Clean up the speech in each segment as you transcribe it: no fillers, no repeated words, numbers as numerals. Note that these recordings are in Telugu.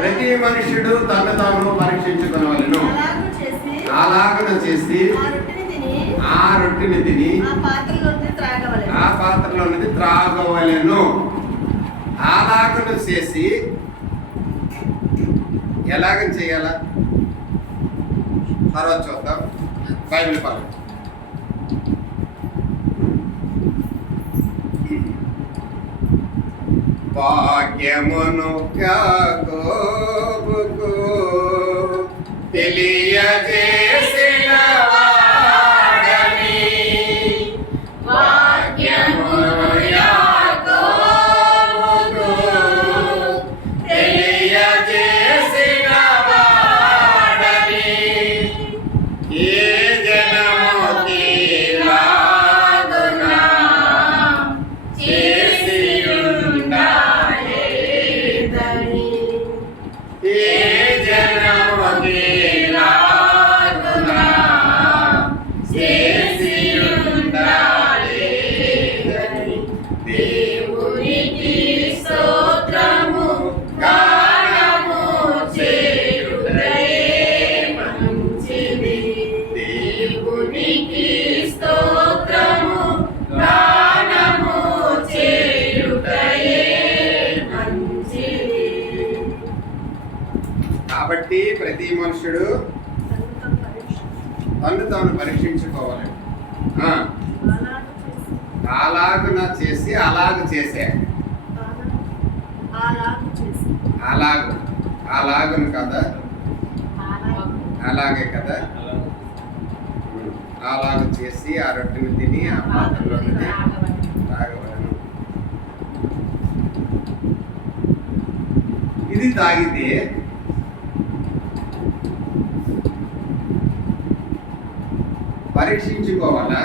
ప్రతి మనుష్యుడు తను తాను పరీక్షించుకొనవలెను. అలాగన చేసి ఆ రొట్టెని తిని ఆ పాత్రలో ఉన్నది త్రాగవలెను. అలాగన చేసి ఎలాగని చేయాలా తర్వాత చూద్దాం. బైబిల్ పదం వాక్యమును యాకోబుకు తెలియజేసిన వాడని, వాక్యమును యాకోబుకు తెలియజేసిన వాడని, ఏ జనముకి లాగునా చేసి ఉండాలేదని, ఏ జనముకి లాగునా చేసి ఉండాలేదని, దేవునికి స్తోత్రము గానము చేయుటయే మంచిది. దేవునికి స్తోత్రము గానము చేయుటయే మంచిది. కాబట్టి ప్రతి మనుషుడు తను తాను పరీక్షించుకోవాలి. అలాగున చేసి అలాగు చేసే అలాగును కదా, అలాగే కదా. అలాగ చేసి ఆ రొట్టెని తిని ఆ పాత్రలో తాగవలను. ఇది తాగితే పరీక్షించుకోవాలా,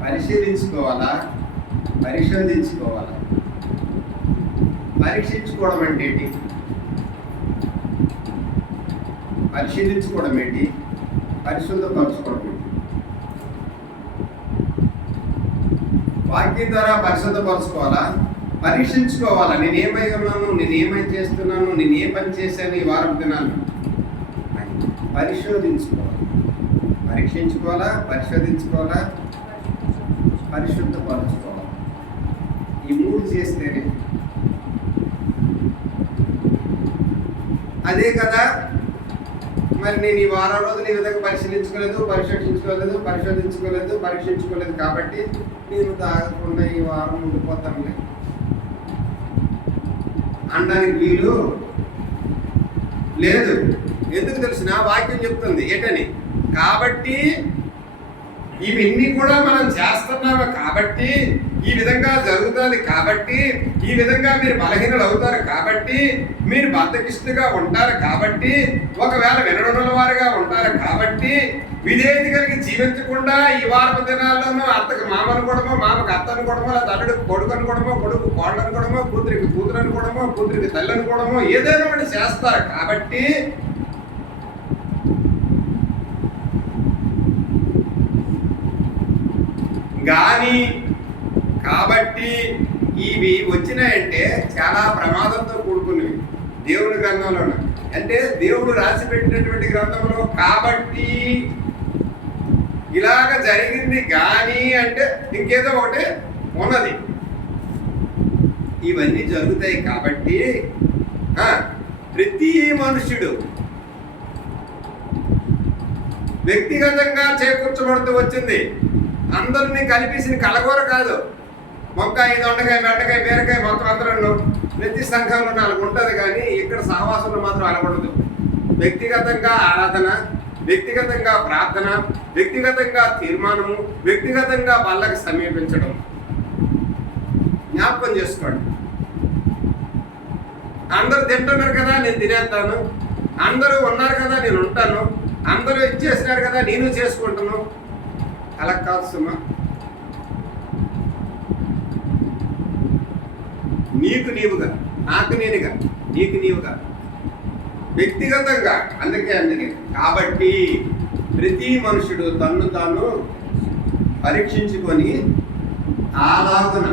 పరిశీలించుకోవాలా, పరిశోధించుకోవాలా? పరీక్షించుకోవడం అంటే ఏంటి? పరిశీలించుకోవడం ఏంటి? పరిశుద్ధపరచుకోవడం ఏంటి? వాక్యం ద్వారా పరిశుద్ధపరచుకోవాలా, పరీక్షించుకోవాలా? నేను ఏమై ఉన్నాను, నేను ఏమై చేస్తున్నాను, నేను ఏ పని చేశాను ఈ వారం దినాలు పరిశోధించుకోవాలి. పరీక్షించుకోవాలా, పరిశోధించుకోవాలా, పరిశుద్ధపరచుకోవాలి. ఈ మూడు చేస్తేనే అదే కదా. మరి నేను ఈ వారం రోజులు ఈ విధంగా పరీక్షించుకోలేదు కాబట్టి నేను తాగకుండా ఈ వారం ఉండిపోతానులే అనడానికి వీలు లేదు. ఎందుకు తెలిసిన వాక్యం చెప్తుంది ఏంటని? కాబట్టి ఇవన్నీ కూడా మనం చేస్తున్నాము కాబట్టి, ఈ విధంగా జరుగుతుంది కాబట్టి, ఈ విధంగా మీరు బలహీనలు అవుతారు కాబట్టి, మీరు బద్ధకిష్టుగా ఉంటారు కాబట్టి, ఒకవేళ వినడముల వారిగా ఉంటారు కాబట్టి, విధేయత కలిగి జీవించకుండా ఈ వారపు దినాల్లోనూ అత్తకు మామ అనుకోవడమో, మామకు అత్త అనుకోవడమో, లేదా అల్లుడికి కొడుకు అనుకోవడమో, కొడుకు కోడలు అనుకోవడమో, కూతురికి కూతురు అనుకోవడమో, కూతురికి తల్లి అనుకోవడమో ఏదైనా ఒకటి చేస్తారు కాబట్టి కానీ కాబట్టి ఇవి వచ్చినాయంటే చాలా ప్రమాదంతో కూడుకున్నవి దేవుని గ్రంథంలో. అంటే దేవుడు రాసి పెట్టినటువంటి గ్రంథంలో కాబట్టి ఇలాగ జరిగింది కానీ అంటే ఇంకేదో ఒకటి ఉన్నది. ఇవన్నీ జరుగుతాయి కాబట్టి ప్రతి మనుష్యుడు వ్యక్తిగతంగా చేకూర్చబడుతూ వచ్చింది. అందరినీ కలిపేసిన కలగూర కాదు. మొక్కాయ, దొండకాయ, బెండకాయ, బీరకాయ మొత్తం అందరూ ప్రతి సంఘంలో 4 ఉంటుంది. కానీ ఇక్కడ సహవాసంలో మాత్రం అలగొడదు. వ్యక్తిగతంగా ఆరాధన, వ్యక్తిగతంగా ప్రార్థన, వ్యక్తిగతంగా తీర్మానము, వ్యక్తిగతంగా వాళ్ళకి సమీపించడం. జ్ఞాపకం చేసుకోండి. అందరూ తింటున్నారు కదా నేను తినేస్తాను, అందరూ ఉన్నారు కదా నేను ఉంటాను, అందరూ ఇచ్చేసినారు కదా నేను చేసుకుంటాను. అలా కాదు సుమా. నీకు నీవుగా, నాకు నేనుగా, నీకు నీవుగా, వ్యక్తిగతంగా. అందుకే కాబట్టి ప్రతి మనుషుడు తన్ను తాను పరీక్షించుకొని అలాగున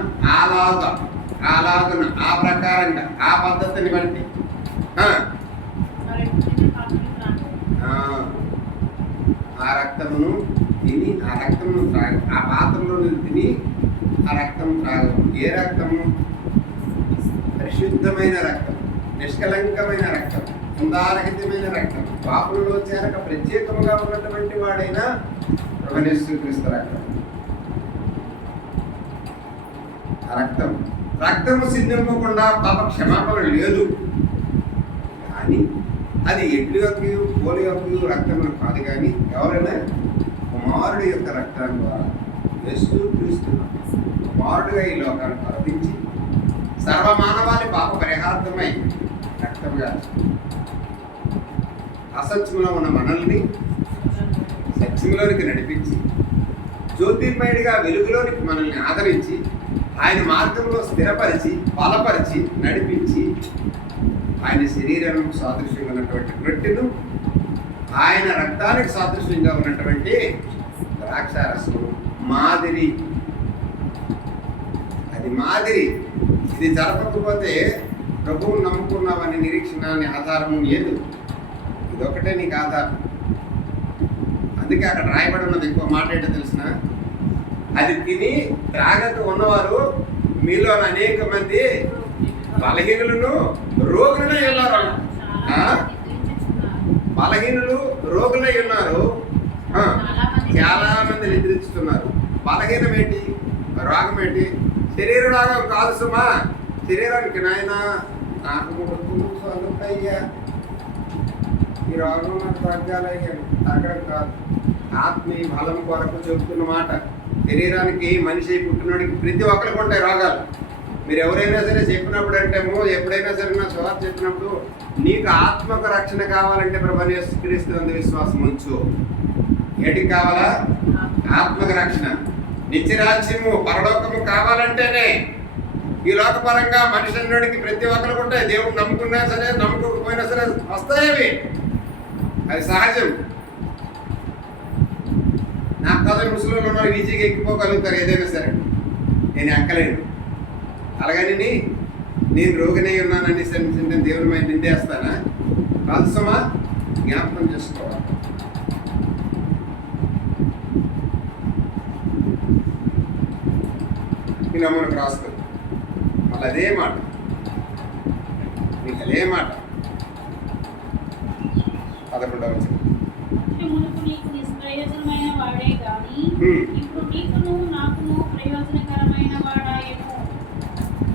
ఆ ప్రకారంగా ఆ పద్ధతిని బట్టి ఆ, ఆ, ఆ రక్తమును తిని ఆ రక్తమును త్రాగ, ఆ పాత్రలో తిని ఆ రక్తం త్రాగం. ఏ రక్తము? పరిశుద్ధమైన రక్తం, నిష్కలంకమైన రక్తం, కుందారహితమైన రక్తం, పాపులలో చేరక ప్రత్యేకముగా ఉన్నటువంటి వాడైన యేసుక్రీస్తు రక్తం. ఆ రక్తము సిద్ధింపకుండా పాప క్షమాపణ లేదు. కానీ అది ఎడ్లు యొక్క కోలి యొక్క రక్తము కాదు, కానీ ఎవరైనా కుమారుడు యొక్క రక్తం ద్వారా యేసుక్రీస్తు కుమారుడుగా ఈ లోకాన్ని ప్రవర్తించి సర్వమానవాళి పాప పరిహార్థమై రక్తంగా అసత్యంలో ఉన్న మనల్ని సత్యంలోనికి నడిపించి జ్యోతిర్మయుడిగా వెలుగులోనికి మనల్ని ఆదరించి ఆయన మార్గంలో స్థిరపరిచి బలపరిచి నడిపించి ఆయన శరీరానికి సాదృశ్యంగా ఉన్నటువంటి రొట్టెను, ఆయన రక్తానికి సాదృశ్యంగా ఉన్నటువంటి ద్రాక్షారసము మాదిరి. అది మాదిరి. ఇది జరపకపోతే ప్రభువును నమ్ముకున్నామని నిరీక్షణ అనే ఆధారము లేదు. ఇదొకటే నీకు ఆధారం. అందుకే అక్కడ రాయబడి ఉన్నది ఎక్కువ మాట ఏంటో తెలిసిన, అది తిని త్రాగక ఉన్నవారు మీలో అనేక మంది బలహీనులను రోగులై ఉన్నారు. బలహీనులు రోగులై ఉన్నారు. చాలా మంది నిద్రిస్తున్నారు. బలహీనం ఏంటి? రోగం ఏంటి? శరీర రోగం కాదు సుమా. శరీరానికి నాయన నాకు అయ్యా ఈ రోగం నాకు తగ్గాలయ్యాను తగ్గడం కాదు. ఆత్మీయ బలం కొరకు చెబుతున్న మాట. శరీరానికి మనిషి పుట్టినోడికి ప్రతి ఒక్కరికి ఉంటాయి రోగాలు. మీరు ఎవరైనా సరే చెప్పినప్పుడు అంటేమో ఎప్పుడైనా సరే నా స్వార్థ చెప్పినప్పుడు నీకు ఆత్మకు రక్షణ కావాలంటే ప్రభు యేసుక్రీస్తు నందు విశ్వాసం ఉంచు. ఏటికి కావాలా? ఆత్మకు రక్షణ. నిత్యరాజ్యము పరలోకము కావాలంటేనే ఈ లోకపరంగా మనిషి అన్నోడికి ప్రతి ఒక్కరికి ఉంటాయి. దేవుడు నమ్ముకున్నా సరే నమ్ముకోకపోయినా సరే వస్తాయి అవి. అది సహజం. నాకు కదా ముసలిలో ఉన్న ఈజీగా ఎక్కిపోగలుగుతారు ఏదైనా సరే. నేను ఎక్కలేను. అలాగని నేను రోగినై ఉన్నానని నేను దేవుని మీద నిందేస్తానా? కాదు సుమా. జ్ఞాపకం చేసుకోవాలి. ఇలా మనకు రాస్తుంది మళ్ళీ అదే మాట, నీకు అదే మాట. 11వ వచనం.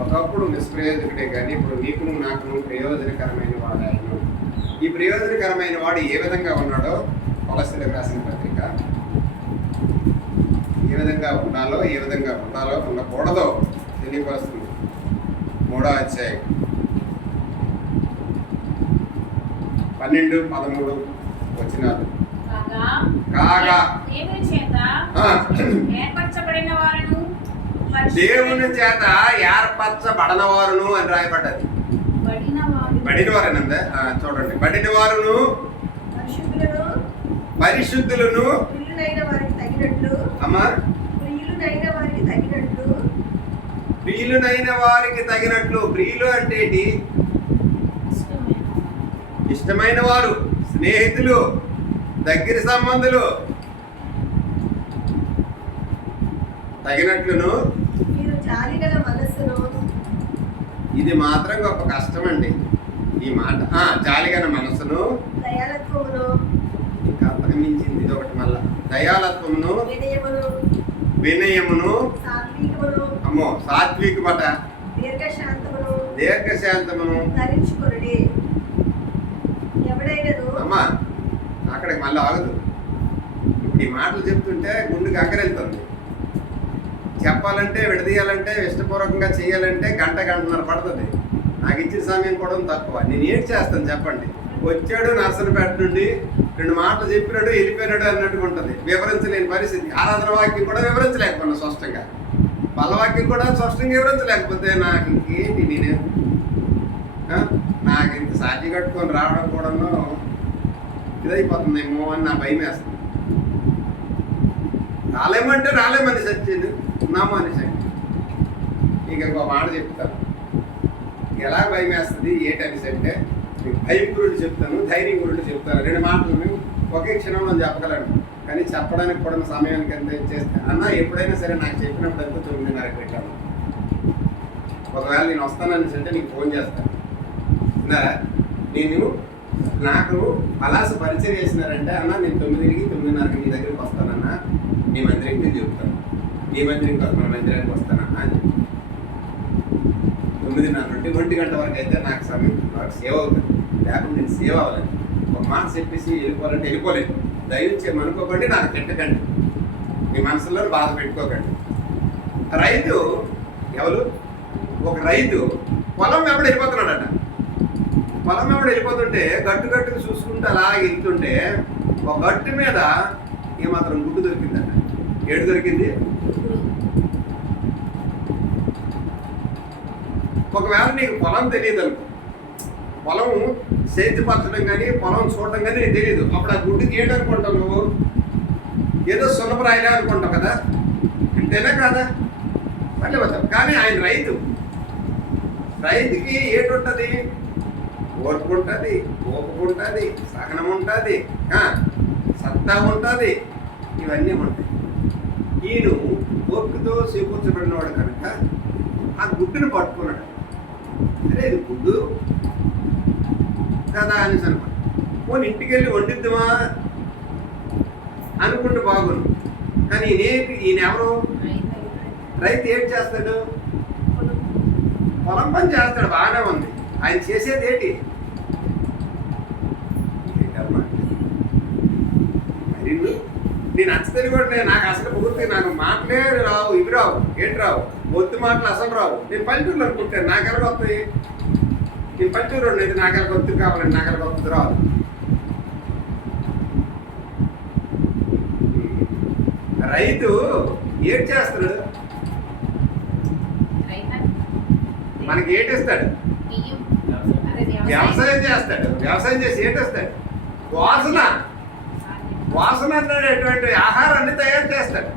ఒకప్పుడు నిష్ప్రయోజకుడే కానీ ఇప్పుడు నీకును నాకును ప్రయోజనకరమైన వాడాయను. ఈ ప్రయోజనకరమైన వాడు ఏ విధంగా ఉన్నాడో కొలస్సీలకు రాసిన పత్రిక ఏ విధంగా ఉండాలో ఏ విధంగా ఉండాలో ఉండకూడదో తెలియపరుస్తుంది. 3వ అధ్యాయం 12, 13 వచనాలు. కాగా దేవుని చేత ఏర్పరచబడిన వారును అని రాయబడ్డది. బడిన వారేనందా? చూడండి. బడిన వారును పరిశుద్ధులను అమ్మా ప్రియులైన వారికి తగినట్లు. ప్రియులు అంటే ఏంటి? ఇష్టమైన వారు, స్నేహితులు, దగ్గర సంబంధులు. తగినట్లును. ఇది మాత్రం గొప్ప కష్టం అండి ఈ మాట. జాలిగల మనసును, ఇంకా అంతకు మించింది ఇది ఒకటి. మళ్ళా దయాలత్వమును, వినయమును, అమ్మో సాత్వికమట, దీర్ఘశాంతమును. అమ్మా అక్కడికి మళ్ళీ ఆగదు. ఇప్పుడు ఈ మాటలు చెప్తుంటే గుండెకి అక్కరెళ్తుంది. చెప్పాలంటే విడదీయాలంటే ఇష్టపూర్వకంగా చేయాలంటే గంటన్నర పడుతుంది. నాకు ఇచ్చిన సమయం కూడా తక్కువ. నేను ఏంటి చేస్తాను చెప్పండి? వచ్చాడు నర్సనపేట నుండి 2 మాటలు చెప్పినాడు వెళ్ళిపోయినాడు అన్నట్టుగా ఉంటుంది. వివరించలేని పరిస్థితి. ఆరాధన వాక్యం కూడా వివరించలేకపోయినా స్పష్టంగా, బలవాక్యం కూడా స్పష్టంగా వివరించలేకపోతే నాకు ఇంకేంటి? నేను నాకు ఇంత సాధ్య కట్టుకొని రావడం కూడాను ఇదైపోతుందేమో అని నా భయం వేస్తుంది. రాలేమంటే రాలేమని సత్యండి, ఉన్నాము అనేసి. ఇక ఇంకో మాట చెప్తాను ఎలా భయం వేస్తుంది ఏంటనేసి అంటే, భయం గురించి చెప్తాను, ధైర్యం గురించి చెప్తాను. 2 మాటలను ఒకే క్షణంలో చెప్పగలను, కానీ చెప్పడానికి కూడా సమయానికి ఎంత చేస్తాను. అన్న ఎప్పుడైనా సరే నాకు చెప్పినప్పుడు ఎంత 9:30 పెట్టాను. ఒకవేళ నేను వస్తానని అంటే నీకు ఫోన్ చేస్తాను. విన్నారా? నాకు అలాస పరిచయం చేసినారంటే అన్న నేను 9కి 9:30కి నీ దగ్గరికి వస్తానన్నా, నీ మందిరికి చెప్తాను, నీ మందిరికి మన మందిరానికి వస్తానన్నా అని. 9:30 నుండి 1 గంట వరకు అయితే నాకు సమయం, నాకు సేవ అవుతుంది. లేకపోతే నేను సేవ అవ్వాలని ఒక మాట చెప్పేసి వెళ్ళిపోవాలంటే వెళ్ళిపోలేదు. దయచేసి అనుకోకండి, నాకు తిట్టకండి, మీ మనసులో బాధ పెట్టుకోకండి. రైతు ఎవరు? ఒక రైతు పొలం వెంబడి వెళ్ళిపోతున్నాడట. పొలం వెంబడి వెళ్ళిపోతుంటే గట్టుకు చూసుకుంటూ అలా వెళ్తుంటే ఒక గట్టు మీద ఏమాత్రం గుడ్డు దొరికిందట. ఏడు దొరికింది? ఒకవేళ నీకు పొలం తెలియదు అనుకో, పొలం సేద్యపరచడం కానీ పొలం చూడటం కానీ నీకు తెలియదు, అప్పుడు ఆ గుడ్డుకి ఏంటనుకుంటావు నువ్వు? ఏదో సులభరాయిలే అనుకుంటావు కదా, అంతేనా కాదా? మళ్ళీ వచ్చావు. కానీ ఆయన రైతుకి ఏటుంటుంది? ఓర్పు ఉంటుంది, ఓపిక ఉంటుంది, సహనం ఉంటుంది, సత్తా ఉంటుంది, ఇవన్నీ ఉంటాయి. ఈయన ఓపికతో చేకూర్చబడినవాడు కనుక ఆ గుడ్డును పట్టుకున్నాడు. అరే ఇది గుడ్డు కదా అనేసి అనుకో, పోనీ ఇంటికి వెళ్ళి వండిద్దామా అనుకుంటే బాగుంది. కానీ ఈయన ఎవరు? రైతు ఏం చేస్తాడు? పొలం పని చేస్తాడు, బాగానే ఉంది. ఆయన చేసేది ఏంటి? మరి నేను నచ్చుతుంది కూడా నాకు అసలు కుదిరితే నాకు మాటలే రావు, ఇవి రావు, ఏంటి రావు, ఒత్తి మాటలు అసలు రావు. నేను పల్లెటూరులో అనుకుంటాను, నాకు ఎలాగ వస్తాయి? నేను పల్లెటూరు ఉండేది, నాకు ఎలాగ ఒత్తి కావాలండి, నాకు ఎలాగ వస్తుంది రావు. రైతు ఏం చేస్తున్నాడు? మనకి ఏటిస్తాడు? వ్యవసాయం చేస్తాడు. వ్యవసాయం చేసి ఏటిస్తాడు? వాసన అనేటువంటి ఆహారాన్ని తయారు చేస్తాడు.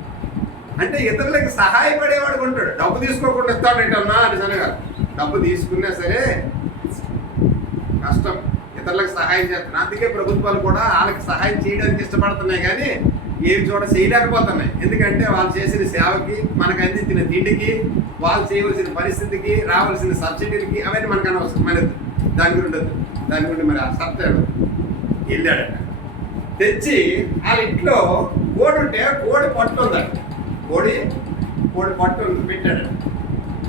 అంటే ఇతరులకి సహాయపడేవాడు ఉంటాడు. డబ్బు తీసుకోకుండా ఇస్తాడంటన్నా అని సనగా, డబ్బు తీసుకున్నా సరే కష్టం, ఇతరులకు సహాయం చేస్తాను. అందుకే ప్రభుత్వాలు కూడా వాళ్ళకి సహాయం చేయడానికి ఇష్టపడుతున్నాయి, కానీ ఏవి చూడ చేయలేకపోతున్నాయి. ఎందుకంటే వాళ్ళు చేసిన సేవకి, మనకు అందించిన తిండికి, వాళ్ళు చేయవలసిన పరిస్థితికి, రావాల్సిన సబ్సిడీలకి అవన్నీ మనకు అనవసరం. మన దాని గురించి ఉండదు. దాని గురించి మరి ఆ సత్తాడు వెళ్ళాడట. తెచ్చి వాళ్ళ ఇంట్లో కోడి ఉంటే కోడి పట్టు ఉందట. కోడి పట్టు పెట్టాడట.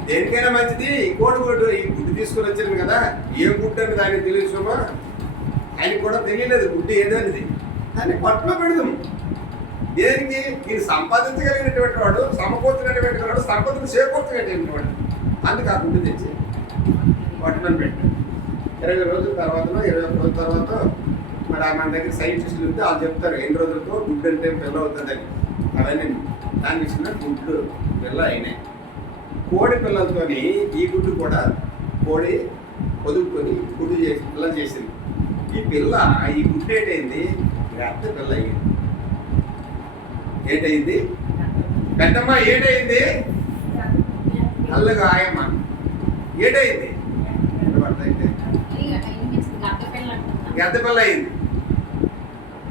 దేనికైనా మంచిది కోడి ఈ గుడ్డు తీసుకొని వచ్చాను కదా, ఏ గుడ్డు అని దానికి తెలియచుమా? ఆయనకి కూడా తెలియలేదు గుడ్డు ఏదో అనేది. దాన్ని పట్టులో పెడదాం. దేనికి? ఈయన సంపాదించగలిగినటువంటి వాడు, సమకూర్చినటువంటి వాడు, సంపదను చేకూర్చగలిగినటువంటి వాడు. అందుకు ఆ గుడ్డు తెచ్చి పట్టులను పెట్టాడు. 20 రోజుల తర్వాత 21 రోజుల తర్వాత మరి మన దగ్గర సైంటిస్టులు ఉంటే వాళ్ళు చెప్తారు ఎన్ని రోజులతో గుడ్డు అంటే పిల్ల అవుతుందని. అవన్నీ దానికి ఇచ్చిన గుడ్లు పిల్ల అయినాయి. కోడి పిల్లలతో ఈ గుడ్డు కూడా కోడి పొదుపుకొని గుడ్డు చేసి పిల్ల చేసింది. ఈ గుడ్డు ఏటైంది? గద్ద పిల్ల అయ్యింది. ఏటైంది? పెద్దమ్మ ఏటైంది? నల్లగా ఆయమ్మ ఏటైంది? గద్ద పిల్ల అయింది.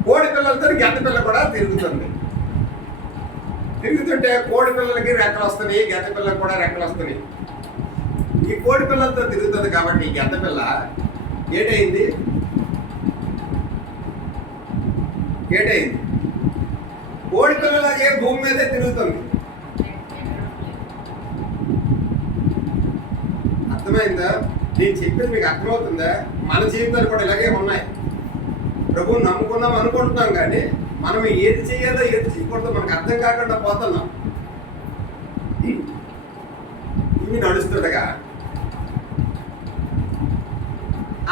కోడి పిల్లలతో గద్ద పిల్ల కూడా తిరుగుతుంది. తిరుగుతుంటే కోడి పిల్లలకి రెక్కలు వస్తున్నాయి, గద్ద పిల్లలకు కూడా రెక్కలు వస్తున్నాయి. ఈ కోడి పిల్లలతో తిరుగుతుంది కాబట్టి ఈ గద్ద పిల్ల ఏటైంది? కోడి పిల్లలకే భూమి మీదే తిరుగుతుంది. అర్థమైందా? నేను చెప్పేది మీకు అర్థమవుతుందా? మన జీవితాలు కూడా ఇలాగే ఉన్నాయి. ప్రభువు నమ్ముకున్నాం అనుకుంటున్నాం, కానీ మనం ఏది చేయాలో ఏది చేయకూడదో మనకు అర్థం కాకుండా పోతున్నాం. ఇవి నడుస్తుండగా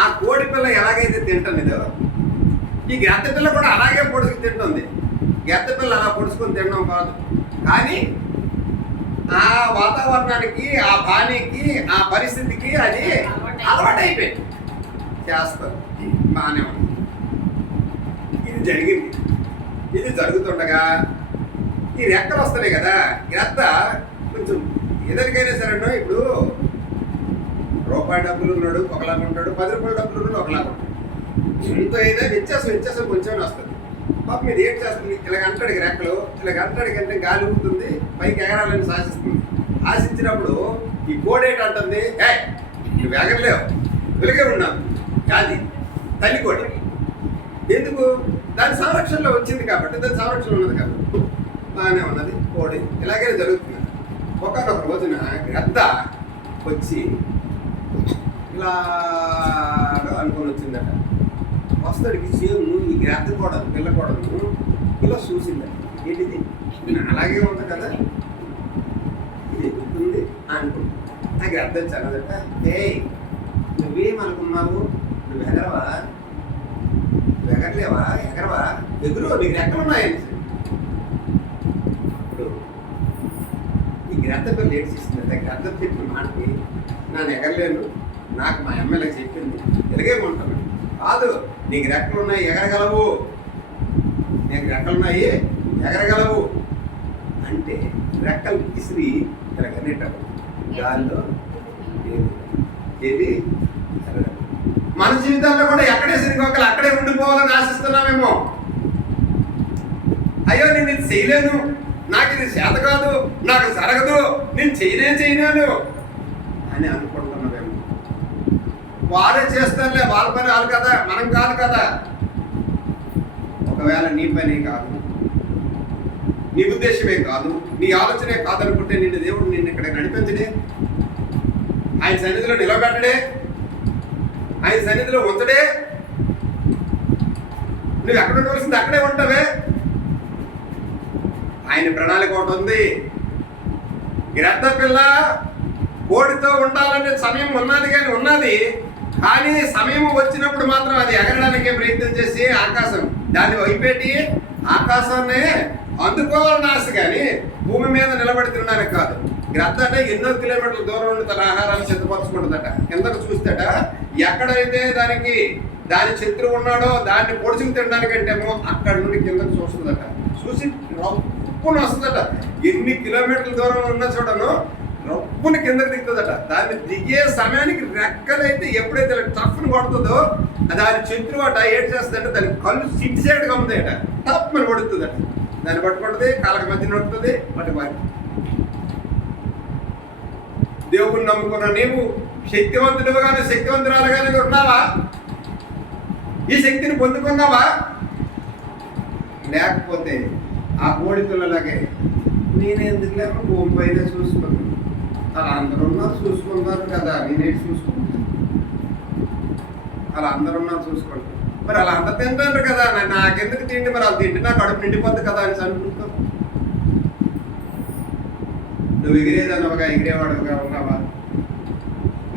ఆ కోడి పిల్ల ఎలాగైతే తింటుందో ఈ గద్ద పిల్ల కూడా అలాగే పొడుచుకు తింటుంది. గద్ద పిల్ల అలా పొడుచుకొని తినడం కాదు, కానీ ఆ వాతావరణానికి, ఆ బాణీకి, ఆ పరిస్థితికి అది అలవాటు అయిపోయింది. చేస్తారు, బాగానే ఉంది. ఇది జరిగింది. ఇది జరుగుతుండగా ఈ రెక్కలు వస్తున్నాయి కదా, గద్ద కొంచెం ఎదరికైనా సరే ఇప్పుడు రూపాయి డబ్బులు ఉన్నాడు ఒకలాగా ఉంటాడు, 10 రూపాయల డబ్బులు ఉన్నాడు ఒకలాగా ఉంటాడు. ఎంత అయినా వ్యత్యాసం కొంచెం వస్తుంది. పాప మీరు ఏం చేస్తుంది, ఇలాగ అంటాడు రెక్కలు, ఇలాగ అంటాడు కంటే గాలి ఊపుతుంది, పైకి ఎగరాలని శాసిస్తుంది. ఆశించినప్పుడు ఈ కోడి ఏంటంటుంది, నువ్వు ఎగరలేవు, వెలుగే ఉన్నావు అది తల్లి కోడి. ఎందుకు? దాని సంరక్షణలో వచ్చింది కాబట్టి, దాని సంరక్షణ ఉన్నది కాబట్టి బాగానే ఉన్నది కోడి. ఇలాగే జరుగుతుంది. ఒకనొక రోజున గ్రద్ద వచ్చి ఇలా అనుకొని వచ్చిందట. వస్తాడికి సేమ్ ఈ గ్రద్ద కూడా పిల్ల కూడాను ఇలా చూసిందట. ఏంటిది అలాగే ఉంది కదా, ఇది ఎదుగుతుంది అనుకుంది. ఆ గ్రద్ద చదవదట, నువ్వేమనుకున్నావు, నువ్వు ఎగరవా, ఎగరలేవా, ఎగరవా, ఎగురు, నీకు రెక్కలున్నాయని. ఇప్పుడు ఈ గ్రద్ద పిల్ల ఏడ్చేసింది. గ్రద్ద చెప్పిన మాటకి నేను ఎగరలేను, నాకు మా ఎమ్మెల్యే చెప్పింది ఇలాగే ఉంటాను. కాదు, నీకు రెక్కలు ఉన్నాయి, ఎగరగలవు, నీకు రెక్కలున్నాయి, ఎగరగలవు అంటే రెక్కలు ఇసిరి తిరగనేటప్పుడు గాల్లో ఏది మన జీవితాల్లో కూడా ఎక్కడే సిరిగొక్కలు అక్కడే ఉండిపోవాలని ఆశిస్తున్నామేమో. అయ్యో నేను ఇది చేయలేను, నాకు ఇది చేత కాదు, నాకు జరగదు, నేను చేయలేను అని అనుకుంటున్నామేమో. వారే చేస్తారులే, వాళ్ళ పని వాళ్ళు కదా, మనం కాదు కదా. ఒకవేళ నీ పని కాదు, నీ ఉద్దేశమే కాదు, నీ ఆలోచనే కాదనుకుంటే నిన్ను దేవుడు నిన్ను ఇక్కడ నడిపించడే, ఆయన సన్నిధిలో నిలబెట్టడే, ఆయన సన్నిధిలో ఉంచడే. నువ్వు ఎక్కడ ఉండవలసింది అక్కడే ఉంటావే. ఆయన ప్రణాళిక ఒకటి ఉంది. గ్రద్ద పిల్ల కోడితో ఉండాలనే సమయం ఉన్నది కానీ సమయం వచ్చినప్పుడు మాత్రం అది ఎగరడానికి ప్రయత్నం చేసి ఆకాశం దాన్ని వైపెట్టి ఆకాశాన్ని అందుకోవాలని ఆశ, కానీ భూమి మీద నిలబడి తినడానికి కాదు. గ్రద్ద అంటే ఎన్నో కిలోమీటర్ల దూరం నుండి తన ఆహారాన్ని సిద్ధపరచుకుంటుందట. కిందకు చూస్తేట ఎక్కడైతే దాని శత్రువు ఉన్నాడో దాన్ని పొడుచుకు తినడానికంటేమో అక్కడ నుండి కిందకు చూస్తుందట. చూసి రొప్పున వస్తుందట. ఎన్ని కిలోమీటర్ల దూరం ఉన్నా చూడను రొప్పున కిందకు దిగుతుందట. దాన్ని దిగే సమయానికి రెక్కలైతే ఎప్పుడైతే టఫ్ను కొడుతుందో దాని శత్రువు అట ఏడు చేస్తుందంటే దాని కళ్ళు సిట్ సైడ్గా ఉందట, టఫ్ని పడుతుందట. దాన్ని పట్టుకుంటుంది, కాళ్ళకి మధ్య నొట్టుతుంది, పట్టుకోవాలి. దేవుని నమ్ముకున్న నీవు శక్తివంతుడుగానే శక్తివంతురాలుగానే ఉన్నావా? ఈ శక్తిని పొందుకున్నావా? లేకపోతే ఆ కోడి పిల్లలాగే నేను ఎందుకు లేక భూమి పైన చూసుకున్నాను, అలా అందరూ ఉన్నారు చూసుకుంటారు కదా, నేనేటి చూసుకుంటాను, అలా అందరూ ఉన్నారు చూసుకుంటాను. మరి అలా అంత తింటారు కదా, నాకెందుకు తిండి, మరి అది తింటే నా కడుపు నిండిపోద్ది కదా అని అనుకుంటావు. నువ్వు ఎగిరేదానవగా ఎగిరేవాడుగా ఉన్నావా?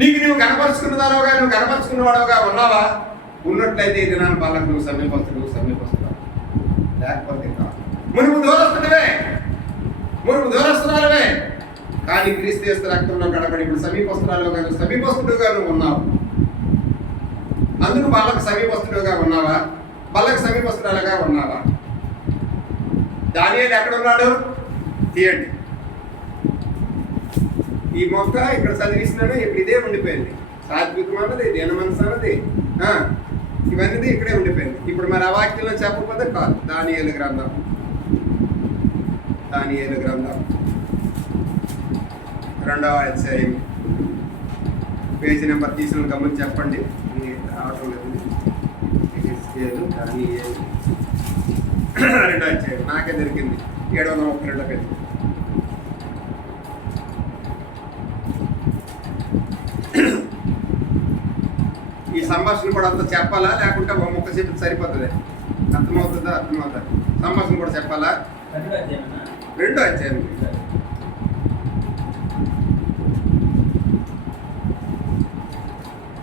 నీకు నువ్వు కనపరుచుకున్నదానవగా నువ్వు కనపరుచుకున్నవాడుగా ఉన్నావా? ఉన్నట్లయితే ఇది నా వాళ్ళకు నువ్వు సమీపస్తున్నావు. లేకపోతే కాదు. మునుపు దూరస్తున్నావే కానీ క్రీస్తు యేసు రక్తంలో కడబడి ఇప్పుడు సమీపస్తురాలుగా నువ్వు సమీపస్తుడుగా నువ్వు ఉన్నావు. అందుకు వాళ్ళకు సమీపస్తుడుగా ఉన్నావా? వాళ్ళకి సమీపస్తురాలుగా ఉన్నావా? దానియేలు ఎక్కడ ఉన్నాడు? తీయండి. ఈ మొక్క ఇక్కడ చదివిస్తున్నాడు, ఇప్పుడు ఇదే ఉండిపోయింది. సాత్వికం అన్నది, దేన మనసు అన్నది, ఇవన్నీ ఇక్కడే ఉండిపోయింది. ఇప్పుడు మరి ఆ వాక్యంలో చెప్పకపోతే కాదు. దానియేలు గ్రంథం 2వ అధ్యాయం పేజీ నెంబర్ తీసుకుని గమని చెప్పండి. రావటం లేదు. దానియేలు 2వ అధ్యాయం నాకే దొరికింది 732 పేజీ. ఈ సంభాషణ కూడా అంతా చెప్పాలా, లేకుంటే ఒక ముక్క చెప్పి సరిపోతుంది? అర్థమవుతుందా? సంభాషణ కూడా చెప్పాలా? 2వ అధ్యాయం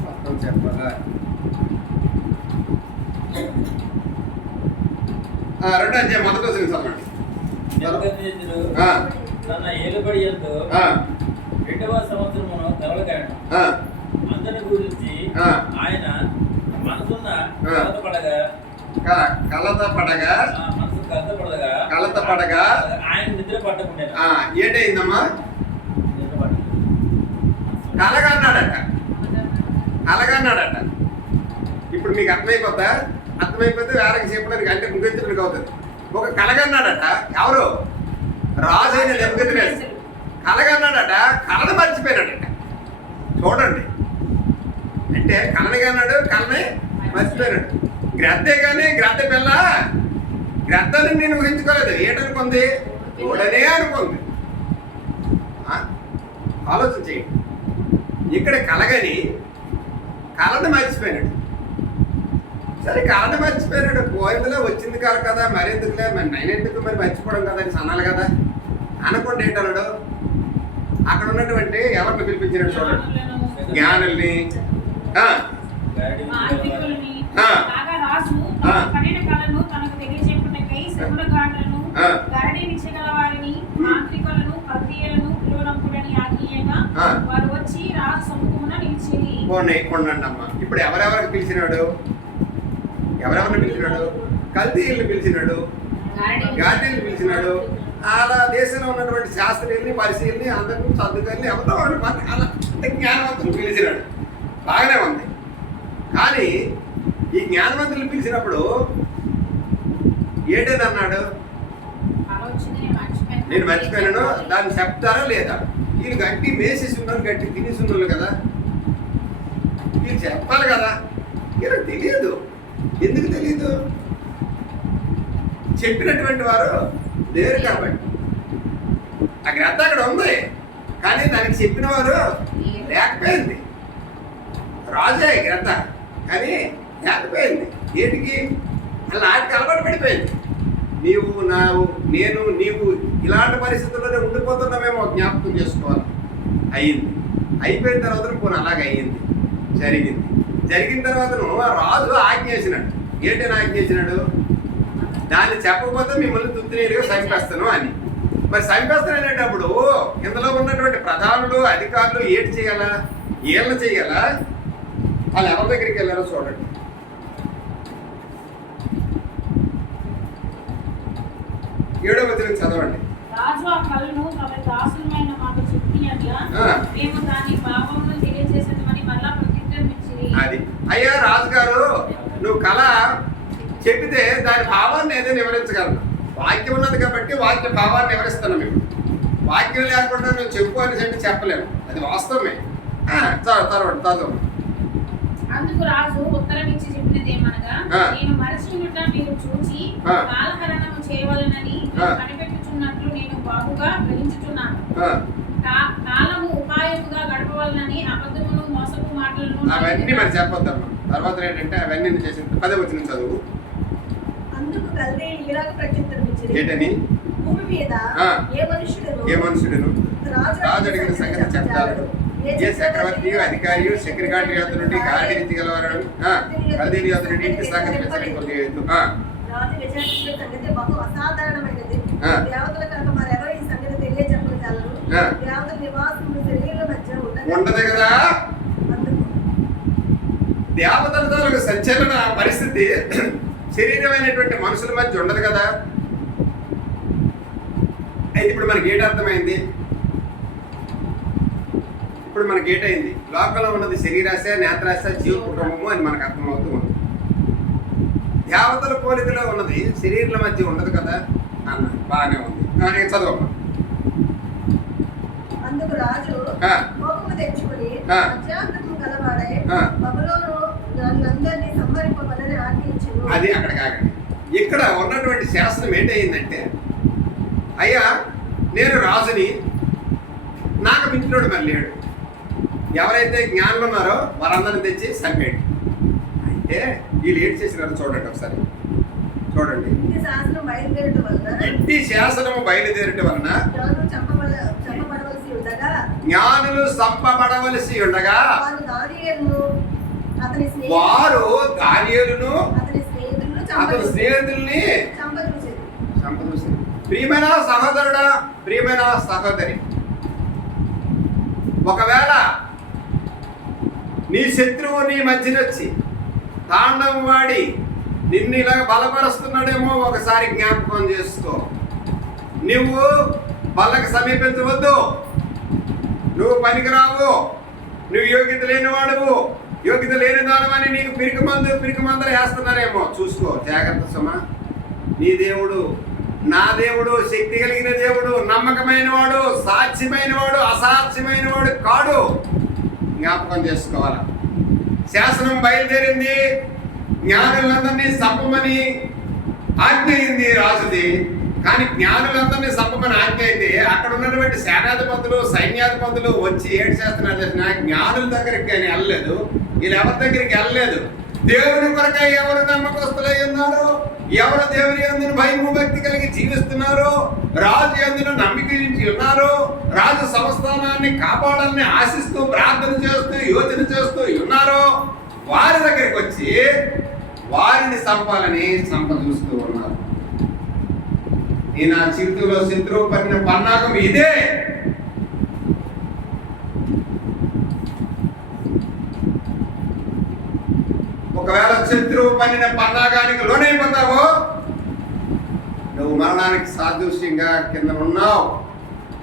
మొత్తం చెప్పాలా? 2వ అధ్యాయం మొదటి వచ్చిన చదవండి. తన ఏలుబడి యందు 2వ సంవత్సరమున కలవకాయను అందరి గురించి ఆయన మనసున్న కలత పడగా ఆయన నిద్ర పట్టకుండా ఏంటైందమ్మా? కలగన్నాడట. ఇప్పుడు ఇప్పుడు మీకు అర్థమైపోద్దా? అర్థమైపోతే వేరేకి చెప్పడానికి అంటే ముగించడానికి అవుతుంది. ఒక కలగన్నాడట, ఎవరు? రాజు అయిన నెబుకద్నెజరు కలగన్నాడట, కళను మర్చిపోయినాడట. చూడండి, అంటే కళని అన్నాడు, కళని మర్చిపోయినాడు. గ్రద్దే కానీ గ్రద్ద పిల్ల గ్రద్దని నేను ఊహించుకోలేదు. ఏంటనుకుంది? చూడనే అనుకుంది. ఆలోచన చేయండి. ఇక్కడ కలగని కళను మర్చిపోయినాడు. సరే కళను మర్చిపోయినాడు, పోయిందిలో వచ్చింది కాదు కదా, మరి ఎందుకులే, మరి నేనెందుకు మరి మర్చిపోవడం కదా అని అనాలి కదా. అనకుండా ఏంటన్నాడు? అక్కడ ఉన్నటువంటి ఎవరిని పిలిపించినాడు చూడండి, జ్ఞానుల్ని, ఉండండి అమ్మా. ఇప్పుడు ఎవరెవరికి పిలిచినాడు? ఎవరెవరిని పిలిచినాడు? కల్దీయుల్ని పిలిచినాడు, గాదీల్ని పిలిచినాడు. అలా దేశంలో ఉన్నటువంటి శాస్త్రీయుల్ని, పరిశీలిని, అందరినీ చదువుకొని ఎవరో అలా జ్ఞానవంతులు పిలిచినాడు. బాగానే ఉంది. కానీ ఈ జ్ఞానవంతులు పిలిచినప్పుడు ఏంటని అన్నాడు? నేను మర్చిపోయాను, దాన్ని చెప్తారా లేదా? వీళ్ళు గట్టి మేసేసి ఉన్నారు, గట్టి తినేసి ఉన్నారు కదా, వీళ్ళు చెప్పాలి కదా. వీళ్ళకి తెలియదు. ఎందుకు తెలియదు? చెప్పినటువంటి వారు లేరు కాబట్టి. ఆ గ్రంథం అక్కడ ఉంది, కానీ దానికి చెప్పిన వారు లేకపోయింది. రాజే గ్రంథం కానీ లేకపోయింది. ఏంటికి? అలా నాటికి అలవాటు పడిపోయింది. నీవు ఇలాంటి పరిస్థితుల్లోనే ఉండిపోతున్నామేమో జ్ఞాపకం చేసుకోవాలి. అయ్యింది. అయిపోయిన తర్వాత పోనీ అలాగే అయ్యింది, జరిగింది. జరిగిన తర్వాతను రాజు ఆజ్ఞేసినాడు. ఏంటని ఆజ్ఞేసినాడు? దాన్ని చెప్పకపోతే మిమ్మల్ని తుత్తినీరుగా చంపేస్తాను అని. మరి చంపేస్తాను అనేటప్పుడు ఇందులో ఉన్నటువంటి ప్రధానులు, అధికారులు ఏంటి చేయాలా? ఏళ్ళ చేయాలా? వాళ్ళు ఎవరి దగ్గరికి వెళ్ళారో చూడండి. ఏడవ వచనం చదవండి. రాజు ఆ కలను తమ దాసులమైన మాకు చెప్పినట్లా మేము దాని భావమును తెలియజేసేదమని మళ్ళా ప్రత్యుత్తరమిచ్చిరి. అది అయ్యా రాజుగారు, నువ్వు కళ చెప్పితే దాని భావాన్ని ఏదో వివరించగలను. వాక్యం ఉన్నది కాబట్టి వాక్య భావాన్ని వివరిస్తున్నాం. ఇప్పుడు వాక్యం లేకుండా నువ్వు చెప్పు అని చెప్పలేము, అది వాస్తవమే. చదవండి. అందుకు రాజు ఉత్తరం ఇచ్చి చెప్పినది ఏమనగా, నేను మరచినట్ట మీరు చూచి కాలహరణము చేయవలనని కనిపెట్టుచున్నట్లు నేను బాగుగా గ్రహించుచున్నాను. కాలము ఉపాయముగా గడపవలనని అబద్ధమును మోసపు మాటలను అవన్నీ మరి చెప్పొద్దమ్మా. తర్వాత ఏంటంటే అవన్నీ చేసిన 10వ వచనం చదువు. అందుకు కల్దీయులు ఇలాగ ప్రత్యుత్తరమిచ్చిరి. ఏంటని? భూమి మీద ఏ మనుషుడును రాజు అడిగిన సంగతి చెప్తాడు. ఏ చక్రవర్తి అధికారియు సెక్రటరీ యొద్ద నుండి గాడి రీతి గలవారు కల్దీయుల యొద్ద నుండి ఇంటి సంగతి విచారించలేదు. రాజు విచారించిన సంగతి బహు అసాధారణమైనది. దేవతల కనుక మరెవరు ఈ సంగతి తెలియజెప్పగలరు? దేవతల నివాసములు శరీరుల మధ్య ఉండదు కదా. దేవతలతో ఒక సంచలన పరిస్థితి శరీరమైనటువంటి మనుషుల మధ్య ఉండదు కదా. అయితే ఇప్పుడు మనకి ఏంటి అర్థమైంది? ఇప్పుడు మనకి ఏంటైంది? లోకంలో ఉన్నది శరీరాశ, నేత్రాశ, జీవ కుటుంబము అని మనకు అర్థమవుతూ ఉంది. దేవతల పోలికలో ఉన్నది శరీరాల మధ్య ఉండదు కదా అన్న. బాగానే ఉంది. చదవమ్మా. అందుకు రాజు కోపము తెచ్చుకొని అత్యాగ్రహము గలవాడై బబులోను నన్నందరినీ సంహరింపవలెనని ఆజ్ఞించెను. అది అక్కడ కాకండి. ఇక్కడ ఉన్నటువంటి శాసనం ఏంటయిందంటే, అయ్యా నేను రాజుని, నాకు మించినోడు మరి లేడు. ఎవరైతే జ్ఞానులు ఉన్నారో వారందరిని తెచ్చి చంపేయండి అంటే వీళ్ళు ఏం చేసినారో చూడండి ఒకసారి. చూడండి. ఇంటి శాసనము బయలుదేరటం వలన జ్ఞానులు చంపబడవలసి ఉండగా వారు దానియేలును అతని స్నేహితుల్ని చంపదూసి. ప్రియమైన సహోదరుడా, ప్రియమైన సహోదరి, ఒకవేళ నీ శత్రువు నీ మధ్యనొచ్చి తాండవం వాడి నిన్ను ఇలా బలపరుస్తున్నాడేమో ఒకసారి జ్ఞాపకం చేసుకో. నువ్వు వాళ్ళకి సమీపించవద్దు. నువ్వు పనికిరావు, నువ్వు యోగ్యత లేనివాడువు, యోగ్యత లేని దానమని నీకు పిరికి మందలు వేస్తున్నారేమో. చూసుకో, జాగ్రత్త సుమా. నీ దేవుడు, నా దేవుడు శక్తి కలిగిన దేవుడు, నమ్మకమైన వాడు, సాధ్యమైన వాడు, అసాధ్యమైన వాడు కాడు. జ్ఞాపకం చేసుకోవాలా. శాసనం బయలుదేరింది, జ్ఞానులందరినీ చంపమని ఆజ్ఞ అయింది రాజుది. కానీ జ్ఞానులందరినీ చంపమని ఆజ్ఞ అయితే అక్కడ ఉన్నటువంటి సేనాధిపతులు, సైన్యాధిపతులు వచ్చి ఏడు చేస్తున్నారు తెలిసిన జ్ఞానుల దగ్గరికి కానీ వెళ్ళలేదు, వీళ్ళు ఎవరి దగ్గరికి వెళ్ళలేదు. దేవుని కొరకై ఎవరు నమ్మకస్తులై ఉన్నారు, ఎవరు దేవుని యందు భయము భక్తి కలిగి జీవిస్తున్నారు, రాజు యందు నమ్మిక ఉన్నారు, రాజు సంస్థానాన్ని కాపాడాలని ఆశిస్తూ ప్రార్థన చేస్తూ యోచన చేస్తూ ఉన్నారో వారి దగ్గరికి వచ్చి వారిని చంపాలని చూస్తూ ఉన్నారు. ఈ నా జీవితంలో శత్రువు పడిన పన్నాగం ఇదే. ఒకవేళ శత్రువు పన్నిన పన్నాగానికి లోనైపోతావో నువ్వు మరణానికి సాదృశ్యంగా కింద ఉన్నావు.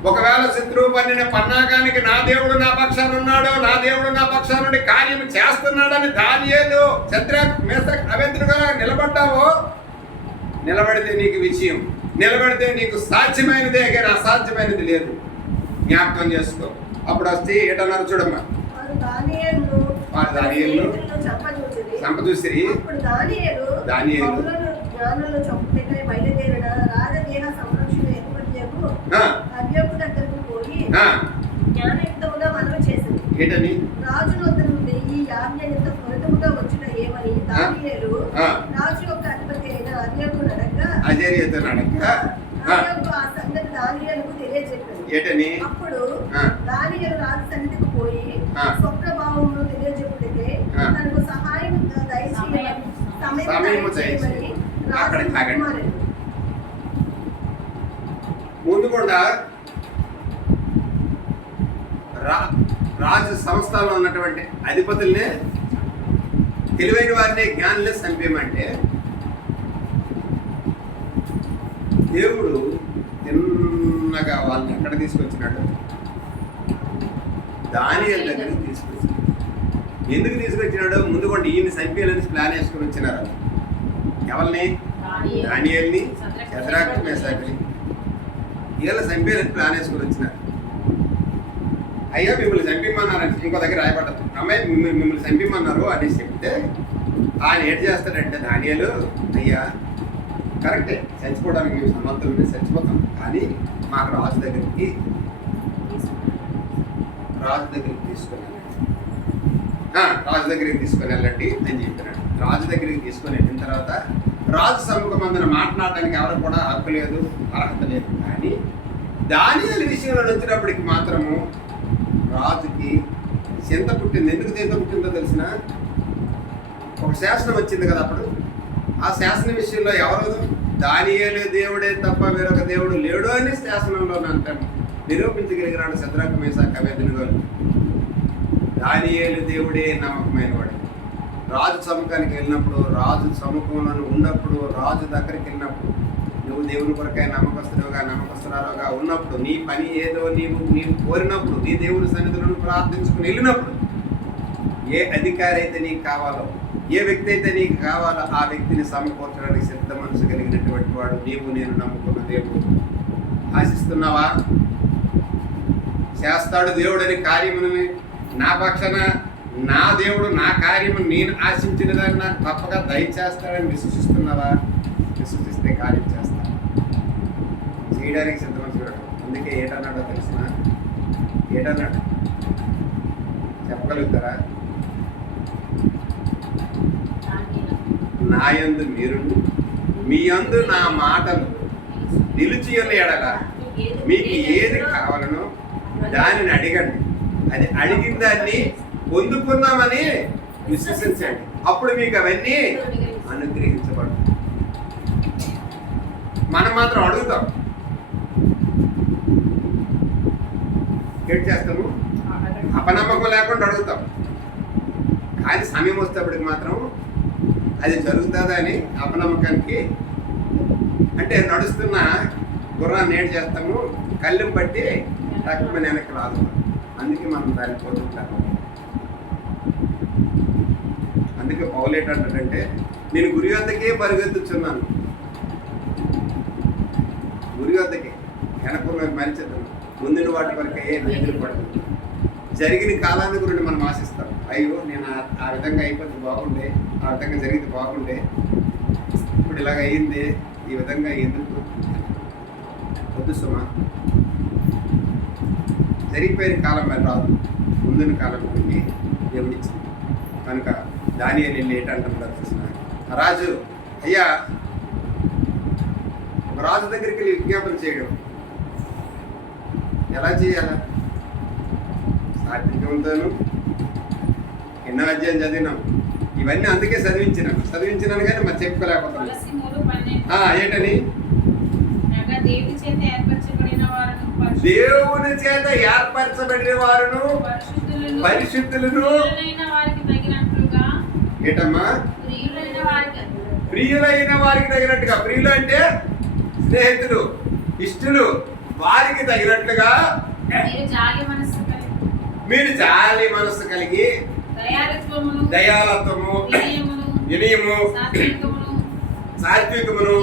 ఒకవేళ శత్రువు పన్నిన పన్నాగానికి నా దేవుడు నా పక్షాన ఉన్నాడు, నా దేవుడు నా పక్షాన నుండి కార్యం చేస్తున్నాడని దానియేలు, షద్రక్, మేషక్, అబేద్నెగోగా నిలబడ్డావో, నిలబడితే నీకు విజయం, నిలబడితే నీకు సాధ్యమైనదే కానీ అసాధ్యమైనది లేదు. జ్ఞాపకం చేసుకో. అప్పుడు వస్తే ఏటన్నారు చూడమ్మా. వారు దానియేలును చంపచూసిరి. దానియేలు ఏంటని రాజు వద్ద నుండి ఈ ఆజ్ఞ ఎంత త్వరితముగా వచ్చిన ఏమని దానియేలు రాజు యొక్క అధిపతి అయిన అజర్యతో నడక ఆ సంగతి దానియేలుకు తెలియజెప్పాడు. ఏంటని అప్పుడు దానియేలు రాజు సన్నిధికి పోయి స్వప్నభావమును తెలియజెప్పుటకే తనకు సహాయం దయచేయమని ముందు కూడా రాజు సంస్థలో ఉన్నటువంటి అధిపతుల్నే, తెలివైన వారిని, జ్ఞానులే చంపేయమంటే దేవుడు తిన్నగా వాళ్ళని ఎక్కడ తీసుకొచ్చినాడు? దానియేలు దగ్గరికి తీసుకొచ్చినాడు. ఎందుకు తీసుకొచ్చినాడు? ముందు కూడా ఈయన్ని చంపేయాలని ప్లాన్ వేసుకొని వచ్చినారు. ఎవరిని? దానియేలుని, షద్రక్, మేషక్ని. వీళ్ళ చంపేయాలని ప్లాన్ వేసుకొని వచ్చినారు. అయ్యా మిమ్మల్ని చంపిమన్నారని ఇంకో దగ్గర రాయబడ్డదు. అమ్మాయి మిమ్మల్ని చంపిమన్నారు అనేసి చెప్తే ఆయన ఏం చేస్తాడంటే, దానియేలు అయ్యా కరెక్టే, చచ్చిపోవడానికి మేము సమర్థులు చచ్చిపోతాం, కానీ మాకు రాజు దగ్గరికి తీసుకొని వెళ్ళండి అని చెప్పినాడు. రాజు దగ్గరికి తీసుకొని వెళ్ళిన తర్వాత రాజు సముఖం అందరూ మాట్లాడడానికి ఎవరు కూడా హక్కు లేదు, అర్హత లేదు. కానీ దానియేలు విషయంలో వచ్చినప్పటికి మాత్రము రాజుకి చింత పుట్టింది. ఎందుకు చింత పుట్టిందో తెలిసిన? ఒక శాసనం వచ్చింది కదా అప్పుడు. ఆ శాసన విషయంలో ఎవరు? దానియేలు దేవుడే తప్ప వేరొక దేవుడు లేడు అని శాసనంలో నిరూపించగలిగినాడు షద్రక్, మేషక్, అబేద్నెగోలు. దానియేలు దేవుడే నమ్మకమైన వాడు. రాజు సముఖానికి వెళ్ళినప్పుడు, రాజు సముఖంలో ఉన్నప్పుడు, రాజు దగ్గరికి వెళ్ళినప్పుడు, నువ్వు దేవుని కొరకై నమ్మకస్తురాలుగా ఉన్నప్పుడు, నీ పని ఏదో నీవు కోరినప్పుడు, నీ దేవుని సన్నిధులను ప్రార్థించుకుని వెళ్ళినప్పుడు, ఏ అధికారి అయితే నీకు కావాలో, ఏ వ్యక్తి అయితే నీకు కావాలో ఆ వ్యక్తిని సమకూర్చడానికి సిద్ధ మనసు కలిగినటువంటి వాడు నీవు, నేను నమ్ముకున్న దేవుడు. ఆశిస్తున్నావా? చేస్తాడు దేవుడని కార్యముని నా పక్షాన, నా దేవుడు నా కార్యము నేను ఆశించిన దాన్ని నాకు తప్పగా దయచేస్తాడని విశ్వసిస్తున్నావా? విశ్వసిస్తే కార్యం చేస్తా, చేయడానికి సిద్ధ మనసు. అందుకే ఏటన్నాడో తెలిసిన? ఏటన్నాడు చెప్పగలుగుతారా? నా యందు మీరును, మీ యందు నా మాటలు నిలిచి ఎడల మీకు ఏది కావాలనో దానిని అడగండి, అది అడిగిన దాన్ని పొందుకున్నామని విశ్వసించండి, అప్పుడు మీకు అవన్నీ అనుగ్రహించబడు. మనం మాత్రం అడుగుతాం, ఏం చేస్తాము? అపనమ్మకం లేకుండా అడుగుతాం. కానీ సమయం వచ్చేటప్పటికి మాత్రం అది జరుగుతుందా అని అపనమ్మకానికి, అంటే నడుస్తున్న గుర్రాన్ని ఏం చేస్తాము? కళ్ళెం పట్టి తక్కువ వెనక్కి రాదు. అందుకే మనం దాన్ని పోతుంటాము. అందుకే పౌలు ఏంటంటే నేను గురి వద్దకే పరిగెత్తుచున్నాను, గురి వద్దకే, వెనకున్న మరిచేద్దాం, ముందున్న వాటి వరకే ఎదురు పడుతుంది. జరిగిన కాలాన్ని గురించి మనం ఆశిస్తాం. అయ్యో నేను ఆ విధంగా అయిపోతే బాగుండే, ఆ విధంగా జరిగితే బాగుండే, ఇప్పుడు ఇలాగ అయ్యింది, ఈ విధంగా ఎందుకు వద్దు సుమా. జరిగిపోయిన కాలం మరి రాదు, ముందున్న కాలం మనకి దేవుడిచ్చింది. కనుక దానియేలు వెళ్ళి ఏంటంటున్నాడు తెలిసిన రాజు, అయ్యా ఒక రాజు దగ్గరికి వెళ్ళి విజ్ఞాపన చేయడం ఎలా చేయాలా? సాత్వికంతోను, ఎన్నో అధ్యాయం చదివినాం, ఇవన్నీ అందుకే చదివించినాను కానీ మరి చెప్పుకోలేకపోతున్నాను. ఏంటని? దేవుని చేత ఏర్పరచబడిన వారును పరిశుద్ధులను ఏంటమ్మా? ప్రియులైన వారికి తగినట్టుగా, ప్రియులు అంటే స్నేహితులు, ఇష్టలు, వారికి తగినట్లుగా మీరు జాలి మనస్సు కలిగి దయాలత్వము, వినయము, సాత్వికమును,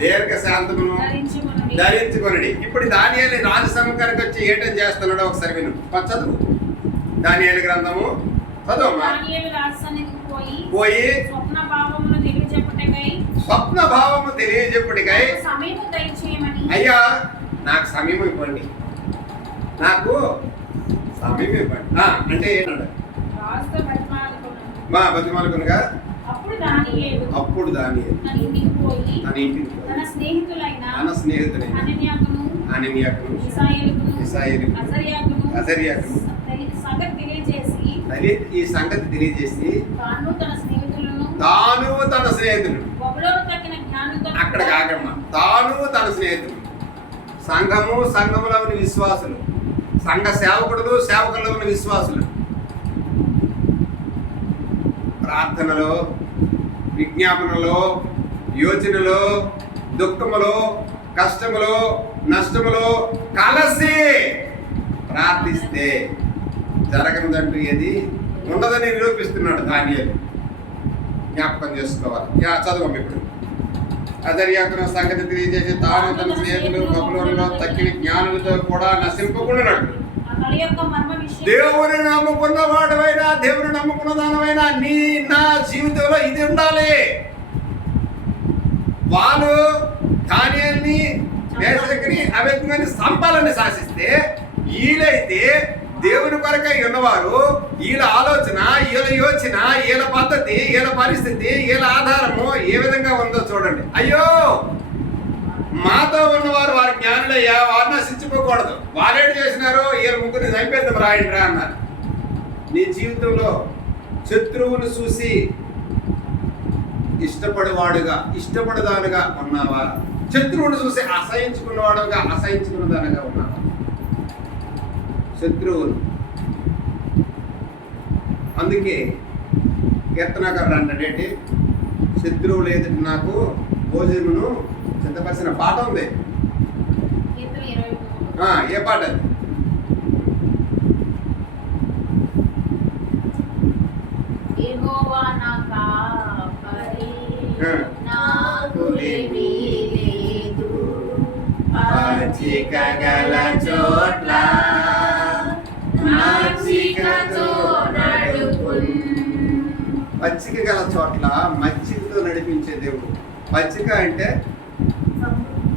దీర్ఘశాంతమును ధరించుకొనడి. ఇప్పుడు దానియేలు రాజు సముఖానికి వచ్చి ఏంటని చేస్తున్నాడో ఒకసారి విను, చదువు. దానియేలు గ్రంథము చదువు. పోయి స్వప్న భావము తెలియజెప్పుటికై అయ్యా నాకు సమయం ఇవ్వండి, నాకు సమయం ఇవ్వండి అంటే ఏంటంటే మా బతిమాలకునుగా. అప్పుడు దానియేలు తన ఇంటికి పోయి తన స్నేహితులైన హనన్యాకును, ఇశ్రాయేలుకును, అజర్యాకును ఈ సంగతి తెలియజేసి తాను తన స్నేహితులు, అక్కడ కాకమ్మా, తాను తన స్నేహితులు, సంఘములో ఉన్న విశ్వాసులు, సంఘ సేవకుల్లో ఉన్న విశ్వాసులు ప్రార్థనలో, విజ్ఞాపనలో, యోచనలో, దుఃఖములో, కష్టములో, నష్టములో కలిసి ప్రార్థిస్తే జరగనిదంటూ ఏది ఉండదని నిరూపిస్తున్నాడు దానియేలు. జ్ఞాపకం చేసుకోవాలి. చదవం ఇప్పుడు. అజర్యాకును సంగతి తెలియజేసి తాను తన స్నేహితులు బబులోనులో తక్కిన జ్ఞానులతో కూడా నశింపకుండానట్లు, దేవుని నమ్ముకున్న వాడవైనా, దేవుని నమ్ముకున్న దానమైనా నా జీవితంలో ఇది ఉండాలి. వాళ్ళు దానియేలుని, మేషాకుని, అబేద్నెగోని సంపాలని శాసిస్తే, వీలైతే దేవుని కొరకై ఉన్నవారు, వీళ్ళ ఆలోచన, వీళ్ళ యోచన, వీళ్ళ పద్ధతి, వీళ్ళ పరిస్థితి, వీళ్ళ ఆధారము ఏ విధంగా ఉందో చూడండి. అయ్యో మాతో ఉన్నవారు వారి జ్ఞానులయ్యా, వారు నశించుకోకూడదు, వారేడు చేసినారు, వీళ్ళ ముగ్గురిని చంపేద్దాం రాయండిరా అన్నారు. నీ జీవితంలో శత్రువును చూసి ఇష్టపడదానుగా ఉన్నావా? శత్రువును చూసి అసహించుకున్నదానుగా ఉన్నావా? శత్రువులు. అందుకే కీర్తనకారుడు అంటాడేంటి, శత్రువులు ఎదుటి నాకు భోజనమును సిద్ధపరిచిన పాట ఉంది. ఏ పాట అది? చోట్ల పచ్చిక గల చోట్ల మచ్చికతో నడిపించే దేవుడు. పచ్చిక అంటే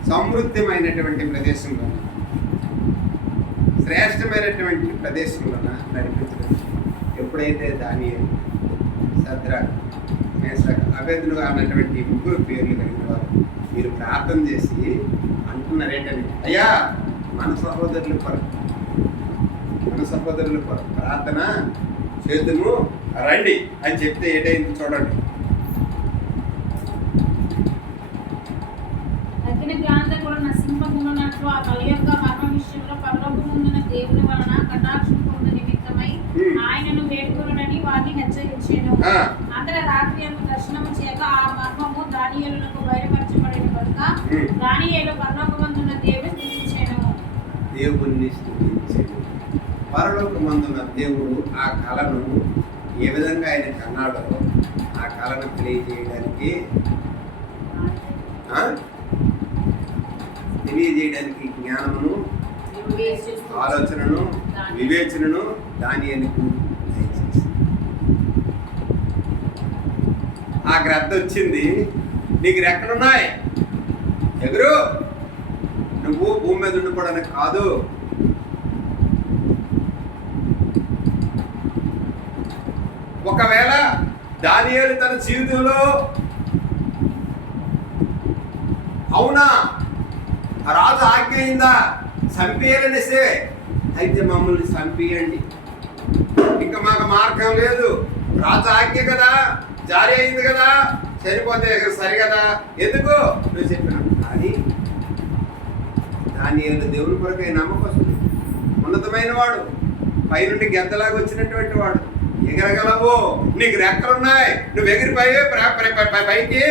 సమృద్ధిమైనటువంటి ప్రదేశంలో, శ్రేష్టమైనటువంటి ప్రదేశంలో నడిపించడం. ఎప్పుడైతే దానియేలు, షద్రకు, మేషాకు, అబేద్నెగో అన్నటువంటి ముగ్గురు పేర్లు కలిగిన వారు మీరు ప్రార్థన చేసి అంటున్నారేంటని, అయ్యా మన సహోదరుల కొరకు ప్రార్థన చేద్దుము రండి అని చెప్తే ఏటైంది చూడండి. ఆ కలి యొక్క మర్మ విషయంలో పరలోకముందున దేవుని వలన కటాక్షం పొందు నిమిత్తమై ఆయనను వేడుకొనుడని వారిని హెచ్చరించెను. అంతటా రాత్రి అందు దర్శనము చేయక ఆ మర్మము దానియేలునకు బయలుపరచబడిన కనుక దానియేలు పరలోకమందున్న దేవుని స్తుతించెను. పరలోకమందున్న దేవుడు ఆ కళను ఏ విధంగా ఆయన కన్నాడో కళను తెలియజేయడానికి జ్ఞానమును, ఆలోచనను, వివేచనను దానియేలుకు దయచేసి. ఆ గ్రద్ద వచ్చింది, నీకు రెక్కలున్నాయి, ఎగురు, నువ్వు భూమి మీద ఉండిపోవడానికి కాదు. ఒకవేళ దానియేలు తన జీవితంలో అవునా రాజు ఆజ్ఞ అయిందా చంపేయాలనేసే, అయితే మమ్మల్ని చంపేయండి, ఇంకా మాకు మార్గం లేదు, రాజు ఆజ్ఞ కదా, జారీ అయింది కదా, చనిపోతే సరి కదా, ఎందుకు నువ్వు చెప్పినావు. కానీ దానియేలు దేవుని కొరకై నమ్మకస్తుడు, ఉన్నతమైన వాడు, పైనుండి గెద్దలాగా వచ్చినటువంటి వాడు, ఎగరగలవు, నీకు రెక్కలున్నాయి, నువ్వు పైకి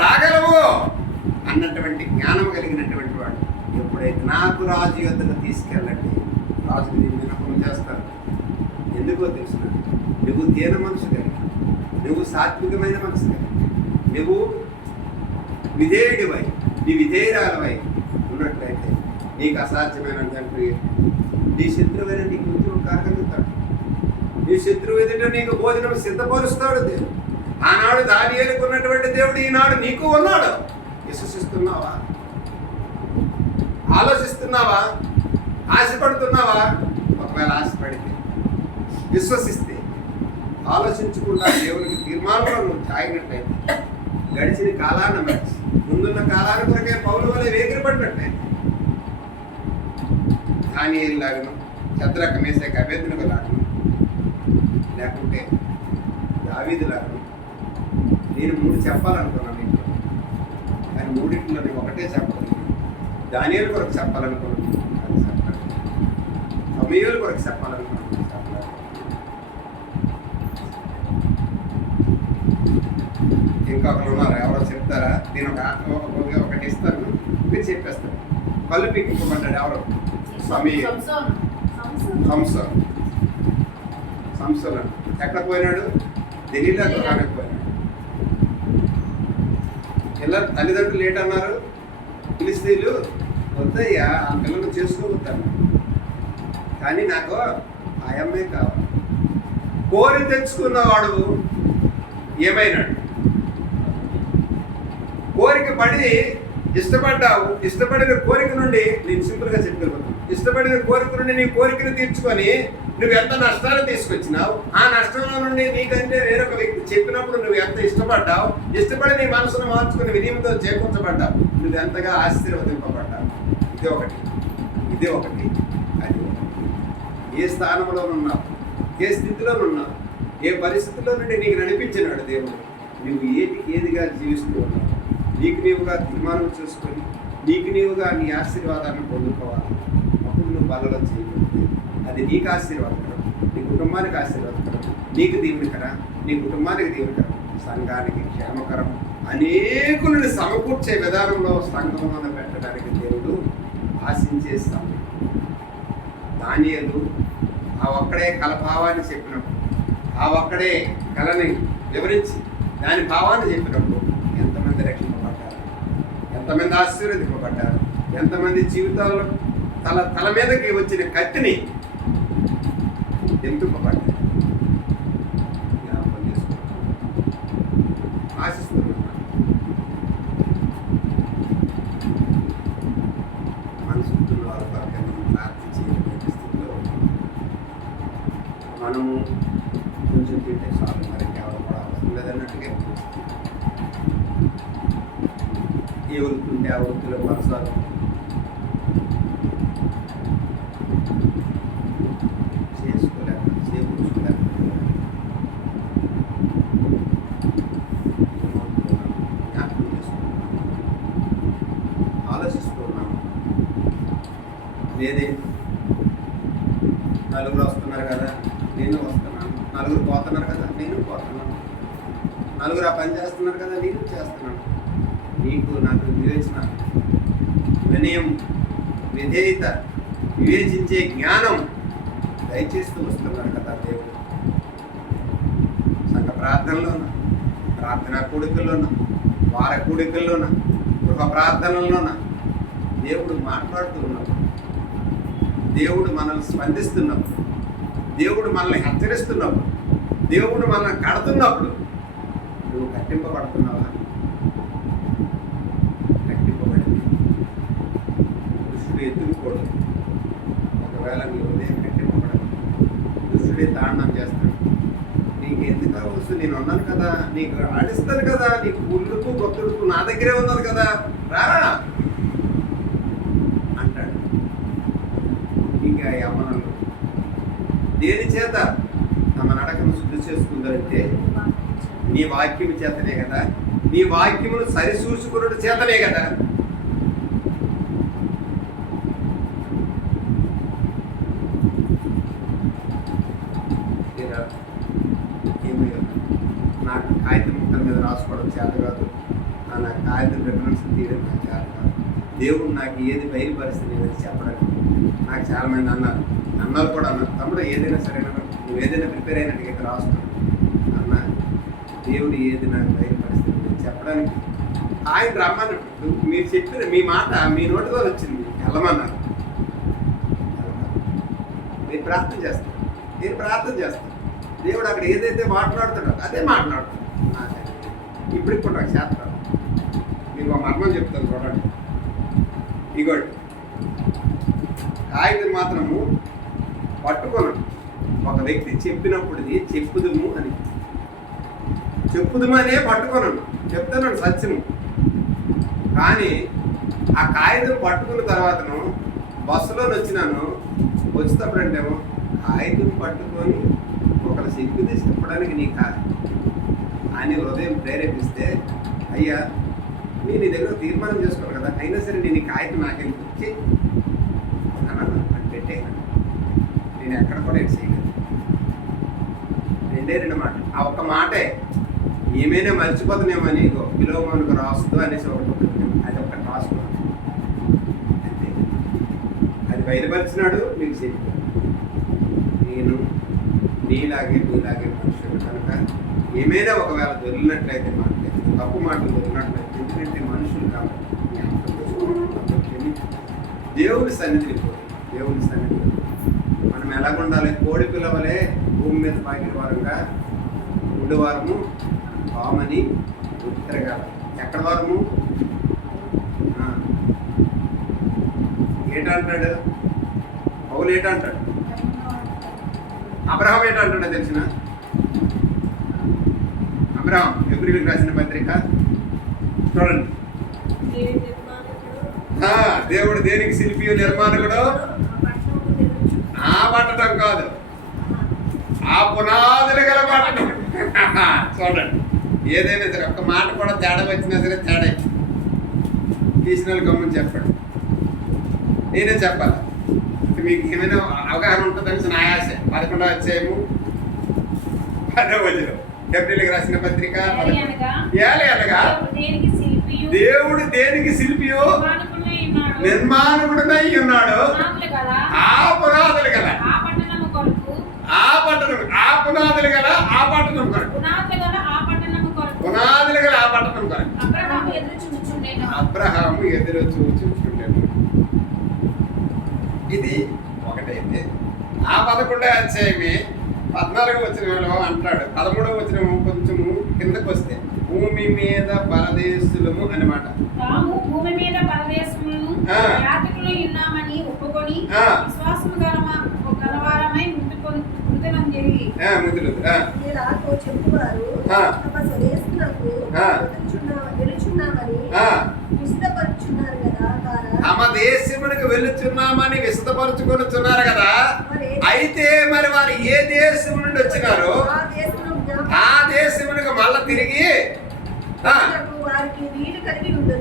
రాగలవు అన్నటువంటి జ్ఞానం కలిగినటువంటి వాడు. ఎప్పుడైతే నాకు రాజు యొద్దకు తీసుకెళ్ళండి, రాజుకు నేను విన్నపం చేస్తాను. ఎందుకో తెలుసు, నువ్వు దీన మనసు కలిగి, నువ్వు సాత్వికమైన మనసు కలిగి, నువ్వు విధేయుడివై, నీ విధేయురాలవై ఉన్నట్లయితే నీకు అసాధ్యమైన తండ్రి, నీ శత్రువైన నీకు ఉద్యోగం కాగలుగుతాడు, నీ శత్రువు ఎదుట నీకు భోజనం సిద్ధపరుస్తాడు దేవుడు. ఆనాడు దానియేలుకు ఉన్నటువంటి దేవుడు ఈనాడు నీకు ఉన్నాడు. విశ్వసిస్తున్నావా? ఆలోచిస్తున్నావా? ఆశపడుతున్నావా? ఒకవేళ ఆశపడితే, విశ్వసిస్తే, ఆలోచించకుండా దేవునికి తీర్మానంలో నువ్వు సాగినట్లయితే, గడిచిన కాలాన్ని మర్చి ముందున్న కాలాన్ని కొరకే పౌలు వల్ల వేగిరపడినట్లయితే దానియేలు లాగను, శద్రక మేషాకు అబేద్నెగో లాగను, లేకుంటే దావీదు లాగను. నేను 3 చెప్పాలనుకున్నాను ఇంట్లో, కానీ 3 నేను ఒకటే చెప్పాలి. దానియేలు కొరకు చెప్పాలనుకున్నాను, అది చెప్పాలి. సమూయేలు కొరకు చెప్పాలనుకున్నాను, చెప్పాలి. ఇంకొకరు ఉన్నారు, ఎవరో చెప్తారా? నేను ఒకటి ఇస్తాను, మీరు చెప్పేస్తారు. కళ్ళు పీకింపబడ్డాడు ఎవరు? సంసోన్ ఎక్కడ పోయినాడు? ఢిల్లీలో గృహానికి పోయినాడు. ఇలా తల్లిదండ్రులు లేట్ అన్నారు, ఫిలిస్తీన్లు వద్దయ్యా ఆ పిల్లలు చేసుకోవద్దాను, కానీ నాకు ఆ అమ్మాయి కావాలి. కోరి తెచ్చుకున్నవాడు ఏమైనాడు? కోరిక పడి ఇష్టపడ్డావు, ఇష్టపడిన కోరిక నుండి, నేను సింపుల్గా చెప్పగలుగుతాను, ఇష్టపడిన కోరిక నుండి నీ కోరికను తీర్చుకొని నువ్వు ఎంత నష్టాలు తీసుకొచ్చినావు, ఆ నష్టంలో నుండి నీకంటే వేరొక వ్యక్తి చెప్పినప్పుడు నువ్వు ఎంత ఇష్టపడ్డావు, ఇష్టపడి నీ మనసును మార్చుకుని వినయంతో చేకూర్చబడ్డావు, నువ్వు ఎంతగా ఆశీర్వదింపబడ్డావు. ఇది ఒకటి, అది ఒకటి. ఏ స్థానంలో ఉన్నావు, ఏ స్థితిలో ఉన్నావు, ఏ పరిస్థితుల్లో నుండి నీకు నడిపించినాడు దేవుడు, నువ్వు ఏదిగా జీవిస్తూ ఉన్నావు, నీకు నీవుగా తీర్మానం చేసుకొని నీకు నీవుగా నీ ఆశీర్వాదాన్ని పొందుకోవాలి. అప్పుడు నువ్వు బలలో చేయగలిగితే అది నీకు ఆశీర్వాదకరం, నీ కుటుంబానికి ఆశీర్వాదకరం, నీకు దీవెనకరం, నీ కుటుంబానికి దీవెనకరం, సంఘానికి క్షేమకరం, అనేకులను సమకూర్చే విధానంలో సంఘంలో పెట్టడానికి దేవుడు ఆశించే సమయం. దానియేలు ఆ ఒక్కడే కల భావాన్ని చెప్పినప్పుడు, ఆ ఒక్కడే కళని వివరించి దాని భావాన్ని చెప్పినప్పుడు ఎంతమంది రక్షింపబడ్డారు, ఎంతమంది ఆశీర్వదింపబడ్డారు, ఎంతమంది జీవితాల్లో తల మీదకి వచ్చిన కత్తిని దింపింపబడ్డారు. జ్ఞాపకం చేసుకుంటున్నాను, ఆశిస్తున్నాను. మనసుకున్న వారి కొరకే మనం ప్రార్థించే స్థితిలో మనము కొంచెం తింటే చాలు, మరి కేవలం కూడా అవసరం లేదన్నట్టుగా ఏ వృత్తి ఉంటే ఆ వృత్తిలో కొనసాగు. ఆలోచిస్తున్నాను, లేదే నలుగురు వస్తున్నారు కదా నేను వస్తున్నాను, నలుగురు పోతున్నారు కదా నేను పోతున్నాను, నలుగురు ఆ పని చేస్తున్నారు కదా నేను చేస్తున్నాను. నీకు నాకు వివేచన, వినయం, విధేయత, వివేచించే జ్ఞానం దయచేస్తూ వస్తున్నాడు కదా దేవుడు. సంఘ ప్రార్థనలో ప్రార్థనా కూడికల్లోన, వార కూడికల్లోన, గృహ ప్రార్థనల్లోన దేవుడు మాట్లాడుతూ ఉన్నప్పుడు, దేవుడు మనల్ని స్పందిస్తున్నప్పుడు, దేవుడు మనల్ని హెచ్చరిస్తున్నప్పుడు, దేవుడు మనల్ని కడుతున్నప్పుడు నువ్వు కట్టింపబడుతున్నావా? కట్టింపబడింది. దుష్టుడు ఎత్తుకుపోడు. ఒకవేళ నీ ఉదయం కట్టింపబడదు, దుష్టుడే తాండం చేస్తాడు. నీకు ఎందుకు అవసరం? నేను ఉన్నాను కదా, నీకు ఆడిస్తాను కదా, నీకు ఉల్లుకు గొత్తుడుకు నా దగ్గరే ఉన్నది కదా, రా అంటాడు. ఇంకా యమనులు దేని చేత తమ నడకను శుద్ధి చేసుకుందంటే నీ వాక్యం చేతనే కదా, నీ వాక్యమును సరిచూసుకున్నట్టు చేతనే కదా. నాకు కాగితం ముక్కల మీద రాసుకోవడం చేత కాదు, నాకు కాగితం రిఫరెన్స్ తీయడం నాకు చేత కాదు. దేవుడు నాకు ఏది బయలుపరిస్తుంది అని చెప్పడానికి నాకు చాలామంది అన్నారు కూడా అన్నారు, తమ్ముడు ఏదైనా సరేనా, నువ్వు ఏదైనా ప్రిపేర్ అయినట్టుగా ఇక్కడ రాసుకున్నావు అన్న, దేవుడు ఏది నాకు బయలుపరిస్తుంది అని చెప్పడానికి ఆయన రమ్మన్నట్టు మీరు చెప్పిన మీ మాట మీ నోటితో వచ్చింది, వెళ్ళమన్నారు. మీరు ప్రార్థన చేస్తారు, నేను ప్రార్థన చేస్తాను. దేవుడు అక్కడ ఏదైతే మాట్లాడుతున్నాడో అదే మాట్లాడుతున్నాడు. ఇప్పుడు నాకు చేస్తాను. మీకు ఒక మర్మం చెప్తాను చూడండి. ఇగోటి కాగితం మాత్రము పట్టుకున్నాడు. ఒక వ్యక్తి చెప్పినప్పుడు చెప్పుదుము అనే పట్టుకున్నాను, చెప్తున్నాను సత్యము. కానీ ఆ కాగితం పట్టుకున్న తర్వాతను బస్సులో వచ్చినాను, వచ్చేటప్పుడంటేమో కాగితం పట్టుకొని ఒకరు చెప్పింది చెప్పడానికి నీ అని హృదయం ప్రేరేపిస్తే, అయ్యా నేను నీ దగ్గర తీర్మానం చేసుకోను కదా, అయినా సరే నేను ఈ కాగితం నాకెందుకు వచ్చి అని పెట్టేను. నేను ఎక్కడ కూడా ఏం చేయలేదు. రెండు మాట, ఆ ఒక్క మాటే ఏమైనా మర్చిపోతున్నామో నీకు విలోమానికి రాస్తూ అనేసి ఒకటి ఉంటుంది, అది ఒక్కటి రాసుకున్నాను అంతే. అది బయలుపరిచినాడు, మీకు చెప్పాడు. నేను నీలాగే మనుషులు కనుక ఏమైనా ఒకవేళ దొరికినట్లయితే మాట్లాడలేదు, తప్పు మాటలు దొరికినట్లయితే, ఎందుకంటే మనుషులు కాబట్టి దేవుని సన్నిధిని మనం ఎలాగుండాలి? కోడి పిల్లవలే భూమి మీద పాకిన వారంగా ఉండేవారము, పామని తిరగాలి. ఎక్కడ వారము? ఏంటంటాడు పౌలు? ఏంటంటాడు? అబ్రహాం ఏంటంటాడో తెలిసిన? అబ్రహాం హెబ్రీయులకు రాసిన పత్రిక చూడండి. దేవుడు దేనికి శిల్పియు నిర్మాణకుడు? ఆ పట్టడం కాదు, ఆ పునాదులు గల పట్టడం. చూడండి, ఏదైనా సరే ఒక్క మాట కూడా తేడా వచ్చినా సరే తేడా తీసిన గమ్మని చెప్పండి, నేనే చెప్పాలి. మీకు ఏమైనా అవగాహన ఉంటుందని నా ఆశ. 11వ అధ్యాయము 10వ వచనం హెబ్రీయులకు రాసిన పత్రిక. దేవుడు దేనికి శిల్పియో నిర్మాణకుడునై ఉన్నాడు. ఆ పునాదులు గల ఆ పునాదులు గల ఆ పట్టణం కొరకు అబ్రహాము ఎదురు చూచుచుండెను. ఇది ఒకటైతే ఆ 11వ అధ్యాయమే 14వ వచనంలో అంటాడు. 13వ వచనం కొంచెము కిందకు వస్తే భూమి మీద పరదేశులము అన్నమాట. భూమి మీద పరదేశములను యాత్రికులై ఉన్నామని ఒప్పుకొని విశ్వాసము గలవారమై తమ దేశమునికి వెళ్ళుచున్నామని విశదపరుచుకొనుచున్నారు కదా. అయితే మరి వారు ఏ దేశం నుండి వచ్చినారో ఆ దేశమునికి మళ్ళా తిరిగి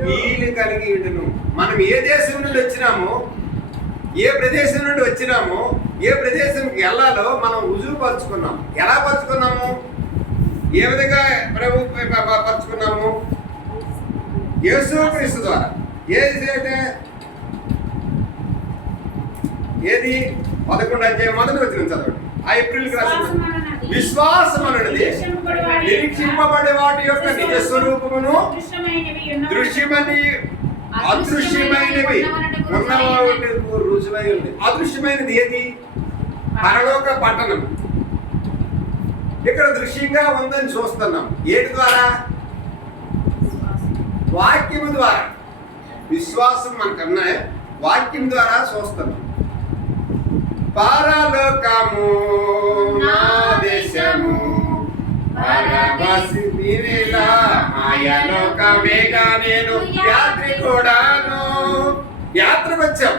వీలు కలిగి ఉండును. మనం ఏ దేశం నుండి వచ్చినామో, ఏ ప్రదేశం నుండి వచ్చినామో, ఏ ప్రదేశంకి వెళ్ళాలో మనం రుజువు పరుచుకున్నాం. ఎలా పరుచుకున్నాము? ఏ విధంగా ప్రభు పరుచుకున్నాము? యేసుక్రీస్తు ద్వారా. ఏది 11వ అధ్యాయం 1వ వచనం చదవండి. ఆ ఏప్రిల్కి రాసిన విశ్వాసం అన్నది నిరీక్షింపబడే వాటి యొక్క నిజ స్వరూపమును దృశ్యమని అదృశ్యమైనవి ఉన్నవాటికి రుజువై ఉంది. అదృశ్యమైనది ఏది? పరలోక పట్టణం. ఇక్కడ దృశ్యంగా ఉందని చూస్తున్నాం. ఏటి ద్వారా? వాక్యము ద్వారా. విశ్వాసం మనకన్నా వాక్యం ద్వారా చూస్తున్నాం. పరలోకము నా దేశము పరవశి నీవేలా మాయలోకమేగా నేను యాత్రి కూడాను. యాత్రకు వచ్చాం.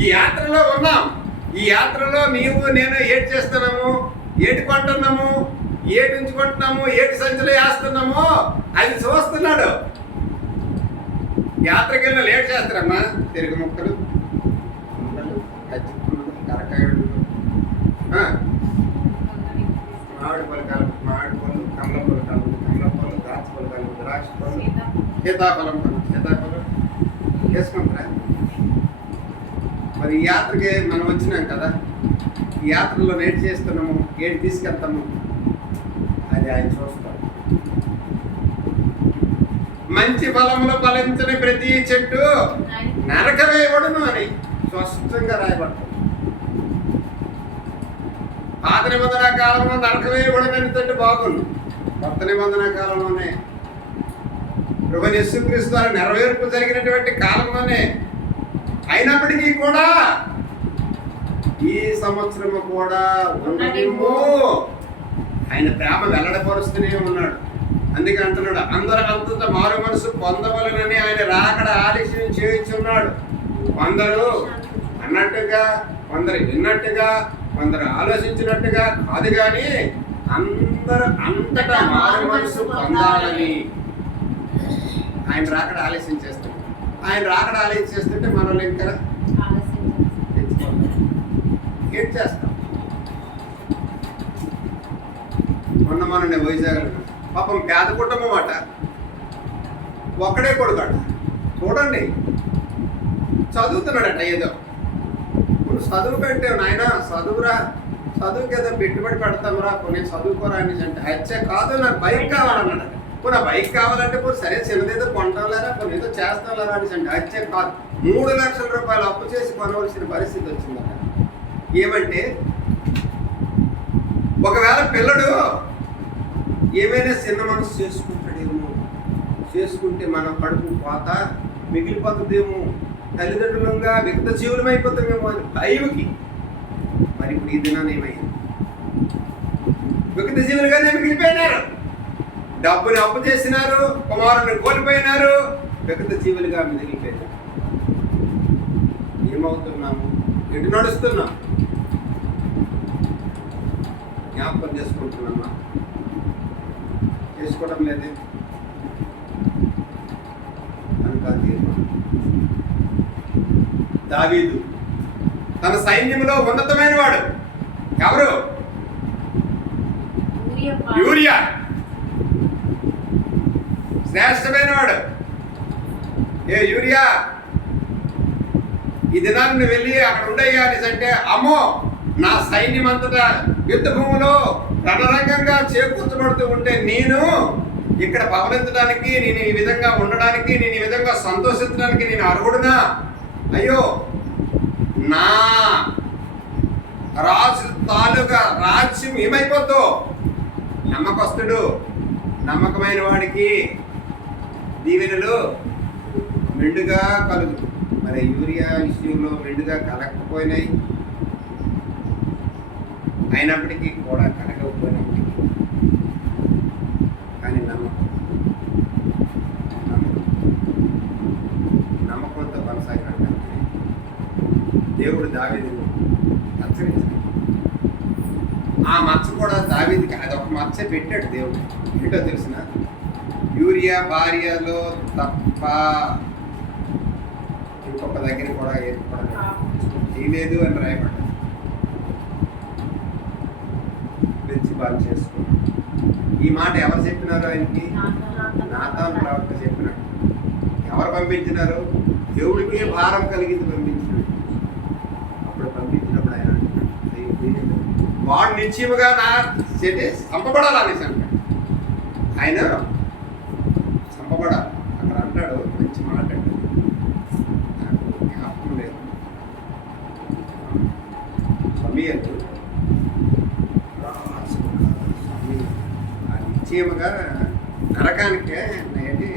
ఈ యాత్రలో ఉన్నాం. ఈ యాత్రలో నీవు నేను ఏటి చేస్తున్నాము, ఏటి కొంటున్నాము, ఏటి ఉంచుకుంటున్నాము, ఏటి సంచులు వేస్తున్నాము అది చూస్తున్నాడు. యాత్రకి వెళ్ళి లేట్ చేస్తారమ్మా. తిరుగు ముక్కలు, కరకాయలు, మామిడి పళ్ళు కలుపు, మామిడి పళ్ళు, కమల పళ్ళు కలుపు, కమల పళ్ళు, ద్రాక్ష పళ్ళు కలుపు, ద్రాక్ష పళ్ళు, సీతాఫలం కలుపు, సీతాఫలం వేసుకుంటారా? మరి ఈ యాత్రకి మనం వచ్చినాం కదా, ఈ యాత్రలో నేటి చేస్తున్నాము, ఏటి తీసుకెళ్తాము అది ఆయన చూస్తాం. మంచి ఫలములు ఫలించని ప్రతి చెట్టు నరకవేయబడును అని స్పష్టంగా రాయబడుతుంది. పాత నిబంధన కాలంలో నరకవేయబడినటువంటి బాగుంది. కొత్త నిబంధన కాలంలోనే ప్రభువైన యేసుక్రీస్తు వారి నెరవేర్పు జరిగినటువంటి కాలంలోనే. అయినప్పటికీ కూడా ఈ సంవత్సరము కూడా ఉండనిమ్ము. ఆయన ప్రేమ వెల్లడిపరుస్తూనే ఉన్నాడు. అందుకే అంటున్నాడు, అందరూ అంతట మారు మనసు పొందవలనని ఆయన రాకడ ఆలస్యం చేయించున్నాడు. కొందరు అన్నట్టుగా, కొందరు విన్నట్టుగా, కొందరు ఆలోచించినట్టుగా కాదు, కానీ అందరూ అంతటా మారు మనసు పొందాలని ఆయన రాకడ ఆలస్యం చేస్తాడు. ఆయన రాకడ ఆలస్యం చేస్తుంటే మనల్ని ఇంకా ఏం చేస్తాం? మొన్న వైజాగ్ పాపం పేద కుటుంబం అట, ఒక్కడే కొడుకట. చూడండి, చదువుతున్నాడట ఏదో. ఇప్పుడు చదువు కంటే నాయన చదువురా, చదువుకి ఏదో పెట్టుబడి పెడతాంరా, కొన్ని చదువుకోరా అని అంటే అచ్చే కాదు, నాకు బైక్ కావాలన్నాడు. ఇప్పుడు నా బైక్ కావాలంటే ఇప్పుడు సరే చిన్నదేదో కొంటాంలేరా, కొన్ని ఏదో చేస్తాంలేరా అని అంటే అచ్చే కాదు, 3 లక్షల రూపాయలు అప్పు చేసి కొనవలసిన పరిస్థితి వచ్చిందట. ఏమంటే ఒకవేళ పిల్లడు ఏమైనా చిన్న మనసు చేసుకుంటాడేమో, చేసుకుంటే మన కడుపు కోత మిగిలిపోతుందేమో, తల్లిదండ్రులంగా వికృత జీవులం అయిపోతామేమో అని భయంకి. మరి ఇప్పుడు ఈ దినాన్ని ఏమైంది? వికృత జీవులుగానే మిగిలిపోయినారు. డబ్బుని అప్పు చేసినారు, కుమారుని కోల్పోయినారు, వికృత జీవులుగా మిగిలిపోయినారు. ఏమవుతున్నాము? ఎటు నడుస్తున్నాం? జ్ఞాపకం చేసుకుంటున్నామా? చేసుకోవడం లేదే. కనుక దావీదు తన సైన్యంలో ఉన్నతమైన వాడు ఎవరు? యూరియా. శ్రేష్టమైన వాడు. ఏ యూరియా, ఈ దినాన్ని వెళ్ళి అక్కడ ఉండయ్యా అంటే, అమ్మో నా సైన్యం అంతటా యుద్ధ భూమిలో రణరంగంగా చేకూర్చబడుతూ ఉంటే నేను ఇక్కడ పవలించడానికి, నేను ఈ విధంగా ఉండడానికి, నేను ఈ విధంగా సంతోషించడానికి నేను అర్హుడునా? అయ్యో, నా రాజు తాలూకా రాజ్యం ఏమైపోతో? నమ్మకస్తుడు, నమ్మకమైన వాడికి దీవెనలు మెండుగా కలుగు. మరి యూరియా విషయంలో మెండుగా కలగకపోయినాయి. అయినప్పటికీ కూడా కలగకపోయినప్పటికీ కానీ నమ్మకంతో కొనసాగినట్టు దేవుడు దావీదును హెచ్చరించాడు. ఆ మచ్చ కూడా దావీదుకి అదొక మచ్చ పెట్టాడు దేవుడు. ఏంటో తెలిసిన, యూరియా భార్యలో తప్ప ఇంకొక దగ్గర కూడా చేయలేదు అని రాయబడ్డాడు. పెంచి బాగా చేసుకున్నాడు. ఈ మాట ఎవరు చెప్పినారు ఆయనకి? నాతాను ప్రవక్త చెప్పినాడు. ఎవరు పంపించినారు? దేవుడికే భారం కలిగింది పంపించినాడు. అప్పుడు పంపించినప్పుడు ఆయన వాడు నిశ్చయముగా నా చంపబడాలనేసి అంటాడు. ఆయన చంపబడాలి. అక్కడ అంటాడు మంచి మాట అండి, నాకు జ్ఞాపకం లేదు. సమీయలు నిశ్చయముగా నరకానికే ఏంటి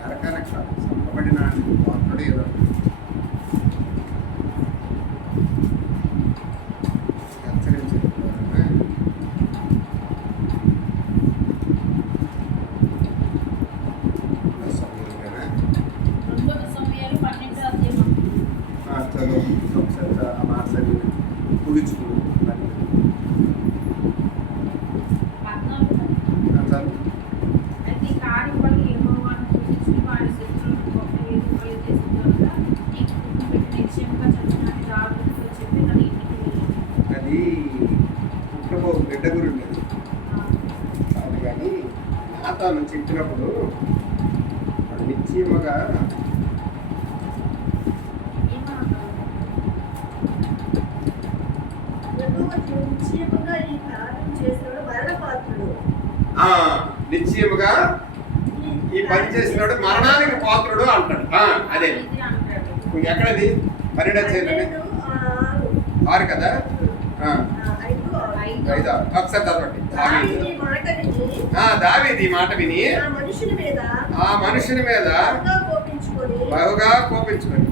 నరకానికి చంపబడిన పాత్రుడు ఏదో హెచ్చరించారు. చదువు ఒకసారి ఆ మాట ముగించుకున్నాను. అయితే కార్యపడి యెహోవాను పూజించి వారి శత్రువులను గొప్ప ఎదుగుదల చేసిన తర్వాత నీకు పుట్టిన బిడ్డ నిశ్చయంగా చచ్చినని దావీదుతో చెప్పి తన ఇంటికి వెళ్ళాడు. అది పుట్టబో బిడ్డ గురించి అది కానీ నాతాను చెప్పినప్పుడు వాడు నిశ్చయముగా నిశ్చయముగా ఈ కార్యం చేసినవాడు మరణపాత్రుడు. నిశ్చయముగా ఈ పని చేసినాడు మరణానికి పాత్రుడు అంటాడు. అదే ఎక్కడది 12 6 కదా, 5 ఒకసారి చదవండి. దావీదు ఈ మాట విని ఆ మనుషుని మీద బహుగా కోపించుకొని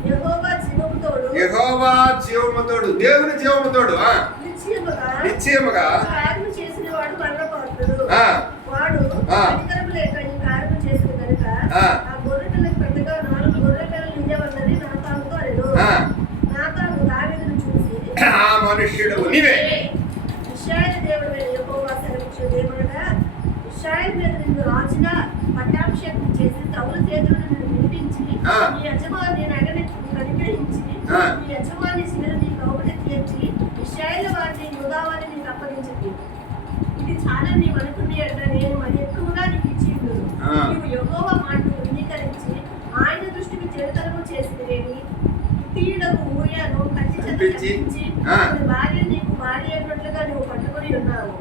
యెహోవా జీవముతోడు, దేవుని జీవముతోడు నిశ్చయముగా వాడు కనికరము లేక ఈ కార్యము చేసిన కనుక ఆ గొర్రెపిల్లకు పెద్దగా 4 గొర్రెపిల్లలు ఇయ్యవన్నది నాతానుతో అనెను. నాతాను దావీదును చూసి ఆ మనుష్యుడు నీవే ఇశ్రాయేలు దేవుడైన యెహోవా సెలవిచ్చుదేమనగా, ఇశ్రాయేలు మీద నిన్ను రాజుగా పట్టాభిషేకం చేసి సౌలు చేతులను నిన్ను విడిపించి నీ యజమాని నగని అనుగ్రహించి నీ యజమాని శిలను నీ కౌగుట తీర్చి ఇశ్రాయేలు వారిని యూదా వారిని నీకు అప్పగించింది. ఇది చాలా నీవు అనుకునే నేను మరి ఎక్కువగా నీకు ఇచ్చి నీవు యెహోవా మాటను అంగీకరించి ఆయన దృష్టికి చెడుతనము చేసినవేమి తీయుడకు ఊరియాను కత్తి చేత కత్తించి భార్య నీకు భార్య అయినట్లుగా నువ్వు పట్టుకొని ఉన్నావు.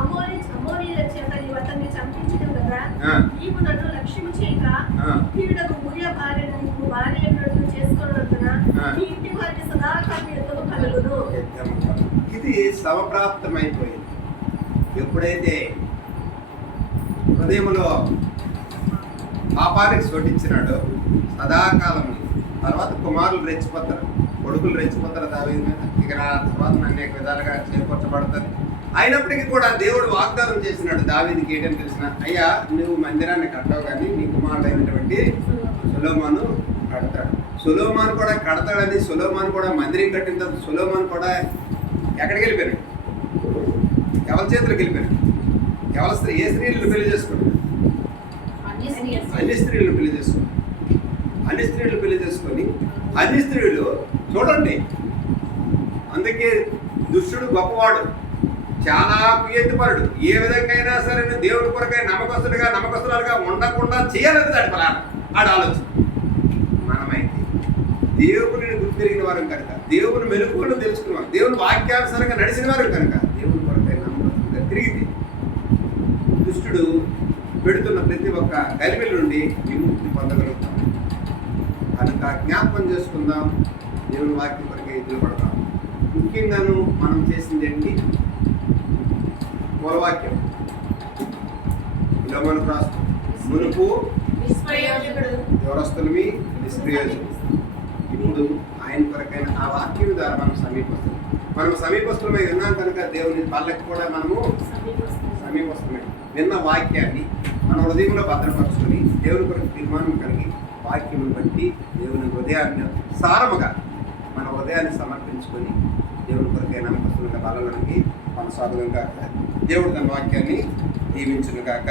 అమోరీల చేత నీవు అతన్ని చంపించడం కదా, నీవు నన్ను లక్ష్యము చేయక తీయుడకు ఊరియా భార్యను నీకు భార్య అయినట్లు చేసుకున్నందున నీ ఇంటి వారికి సదాకాలం యుద్ధము కలుగును. ఇది సమప్రాప్తమైపోయింది. ఎప్పుడైతే హృదయంలో పాపానికి చోటిచ్చినాడో సదాకాలం, తర్వాత కుమారులు రెచ్చిపోతారు, కొడుకులు రెచ్చిపోతారు దావీదు మీద. ఇక నా తర్వాత అనేక విధాలుగా చేకూర్చబడుతుంది. అయినప్పటికీ కూడా దేవుడు వాగ్దానం చేసినాడు దావీదుకి ఏంటని తెలిసిన, అయ్యా నువ్వు మందిరాన్ని కట్టవు కానీ నీ కుమారుడైనటువంటి సొలొమోను కడతాడు. సొలొమోను కూడా కడతాడని, సొలొమోను కూడా మందిరం కట్టిన తర్వాత సొలొమోను కూడా ఎక్కడికి వెళ్ళిపోయాడు? ఎవరి చేతులకు వెళ్ళిపోయాడు? ఏ స్త్రీలను పెళ్లి చేసుకున్నాడు? అన్ని స్త్రీలను పెళ్లి చేసుకున్నాడు. అన్ని స్త్రీలు పెళ్లి చేసుకొని అన్ని స్త్రీలు చూడండి. అందుకే దుష్టుడు గొప్పవాడు, చాలా కుయెత్తిపరుడు. ఏ విధంగా అయినా సరే దేవుని కొరకై నమ్మకస్తులుగా ఉండకుండా చేయాలని దాని ఫలానా ఆడ ఆలోచన. మనమైతే దేవుని గుర్తిరిగిన వారు కనుక, దేవుని మెలుకువలను తెలుసుకున్న వారు, దేవుని వాక్యానుసారంగా నడిచిన వారు కనుక దేవుని కొరకై నమ్మకస్తులుగా తిరిగితే దుష్టుడు పెడుతున్న ప్రతి ఒక్క గలిబిల నుండి విముక్తి పొందగలుగుతాం. కనుక జ్ఞాపకం చేసుకుందాం, దేవుని వాక్యం కొరకే ఎదురుపడదాం. ముఖ్యంగాను మనం చేసింది ఏంటి? మూలవాక్యం ఇలమను రాష్ట్రం మునుపు ఎవరస్తులమి నిష్ప్రయోజనం. ఇప్పుడు ఆయన కొరకైన ఆ వాక్యం ద్వారా మనం సమీపస్తులమై ఉన్నాం కనుక దేవుని పల్లకి కూడా మనము సమీపస్తులమై విన్న వాక్యాన్ని మన హృదయంలో భద్రపరుచుకొని దేవుని కొరకు తీర్మానం కలిగి వాక్యం బట్టి దేవుని హృదయాన్ని సారముగా మన హృదయాన్ని సమర్పించుకొని దేవుని కొరకై నమ్మకస్తులుగా బలలోనికి కొనసాగును కాక దేవుడు తన వాక్యాన్ని దీవించును కాక.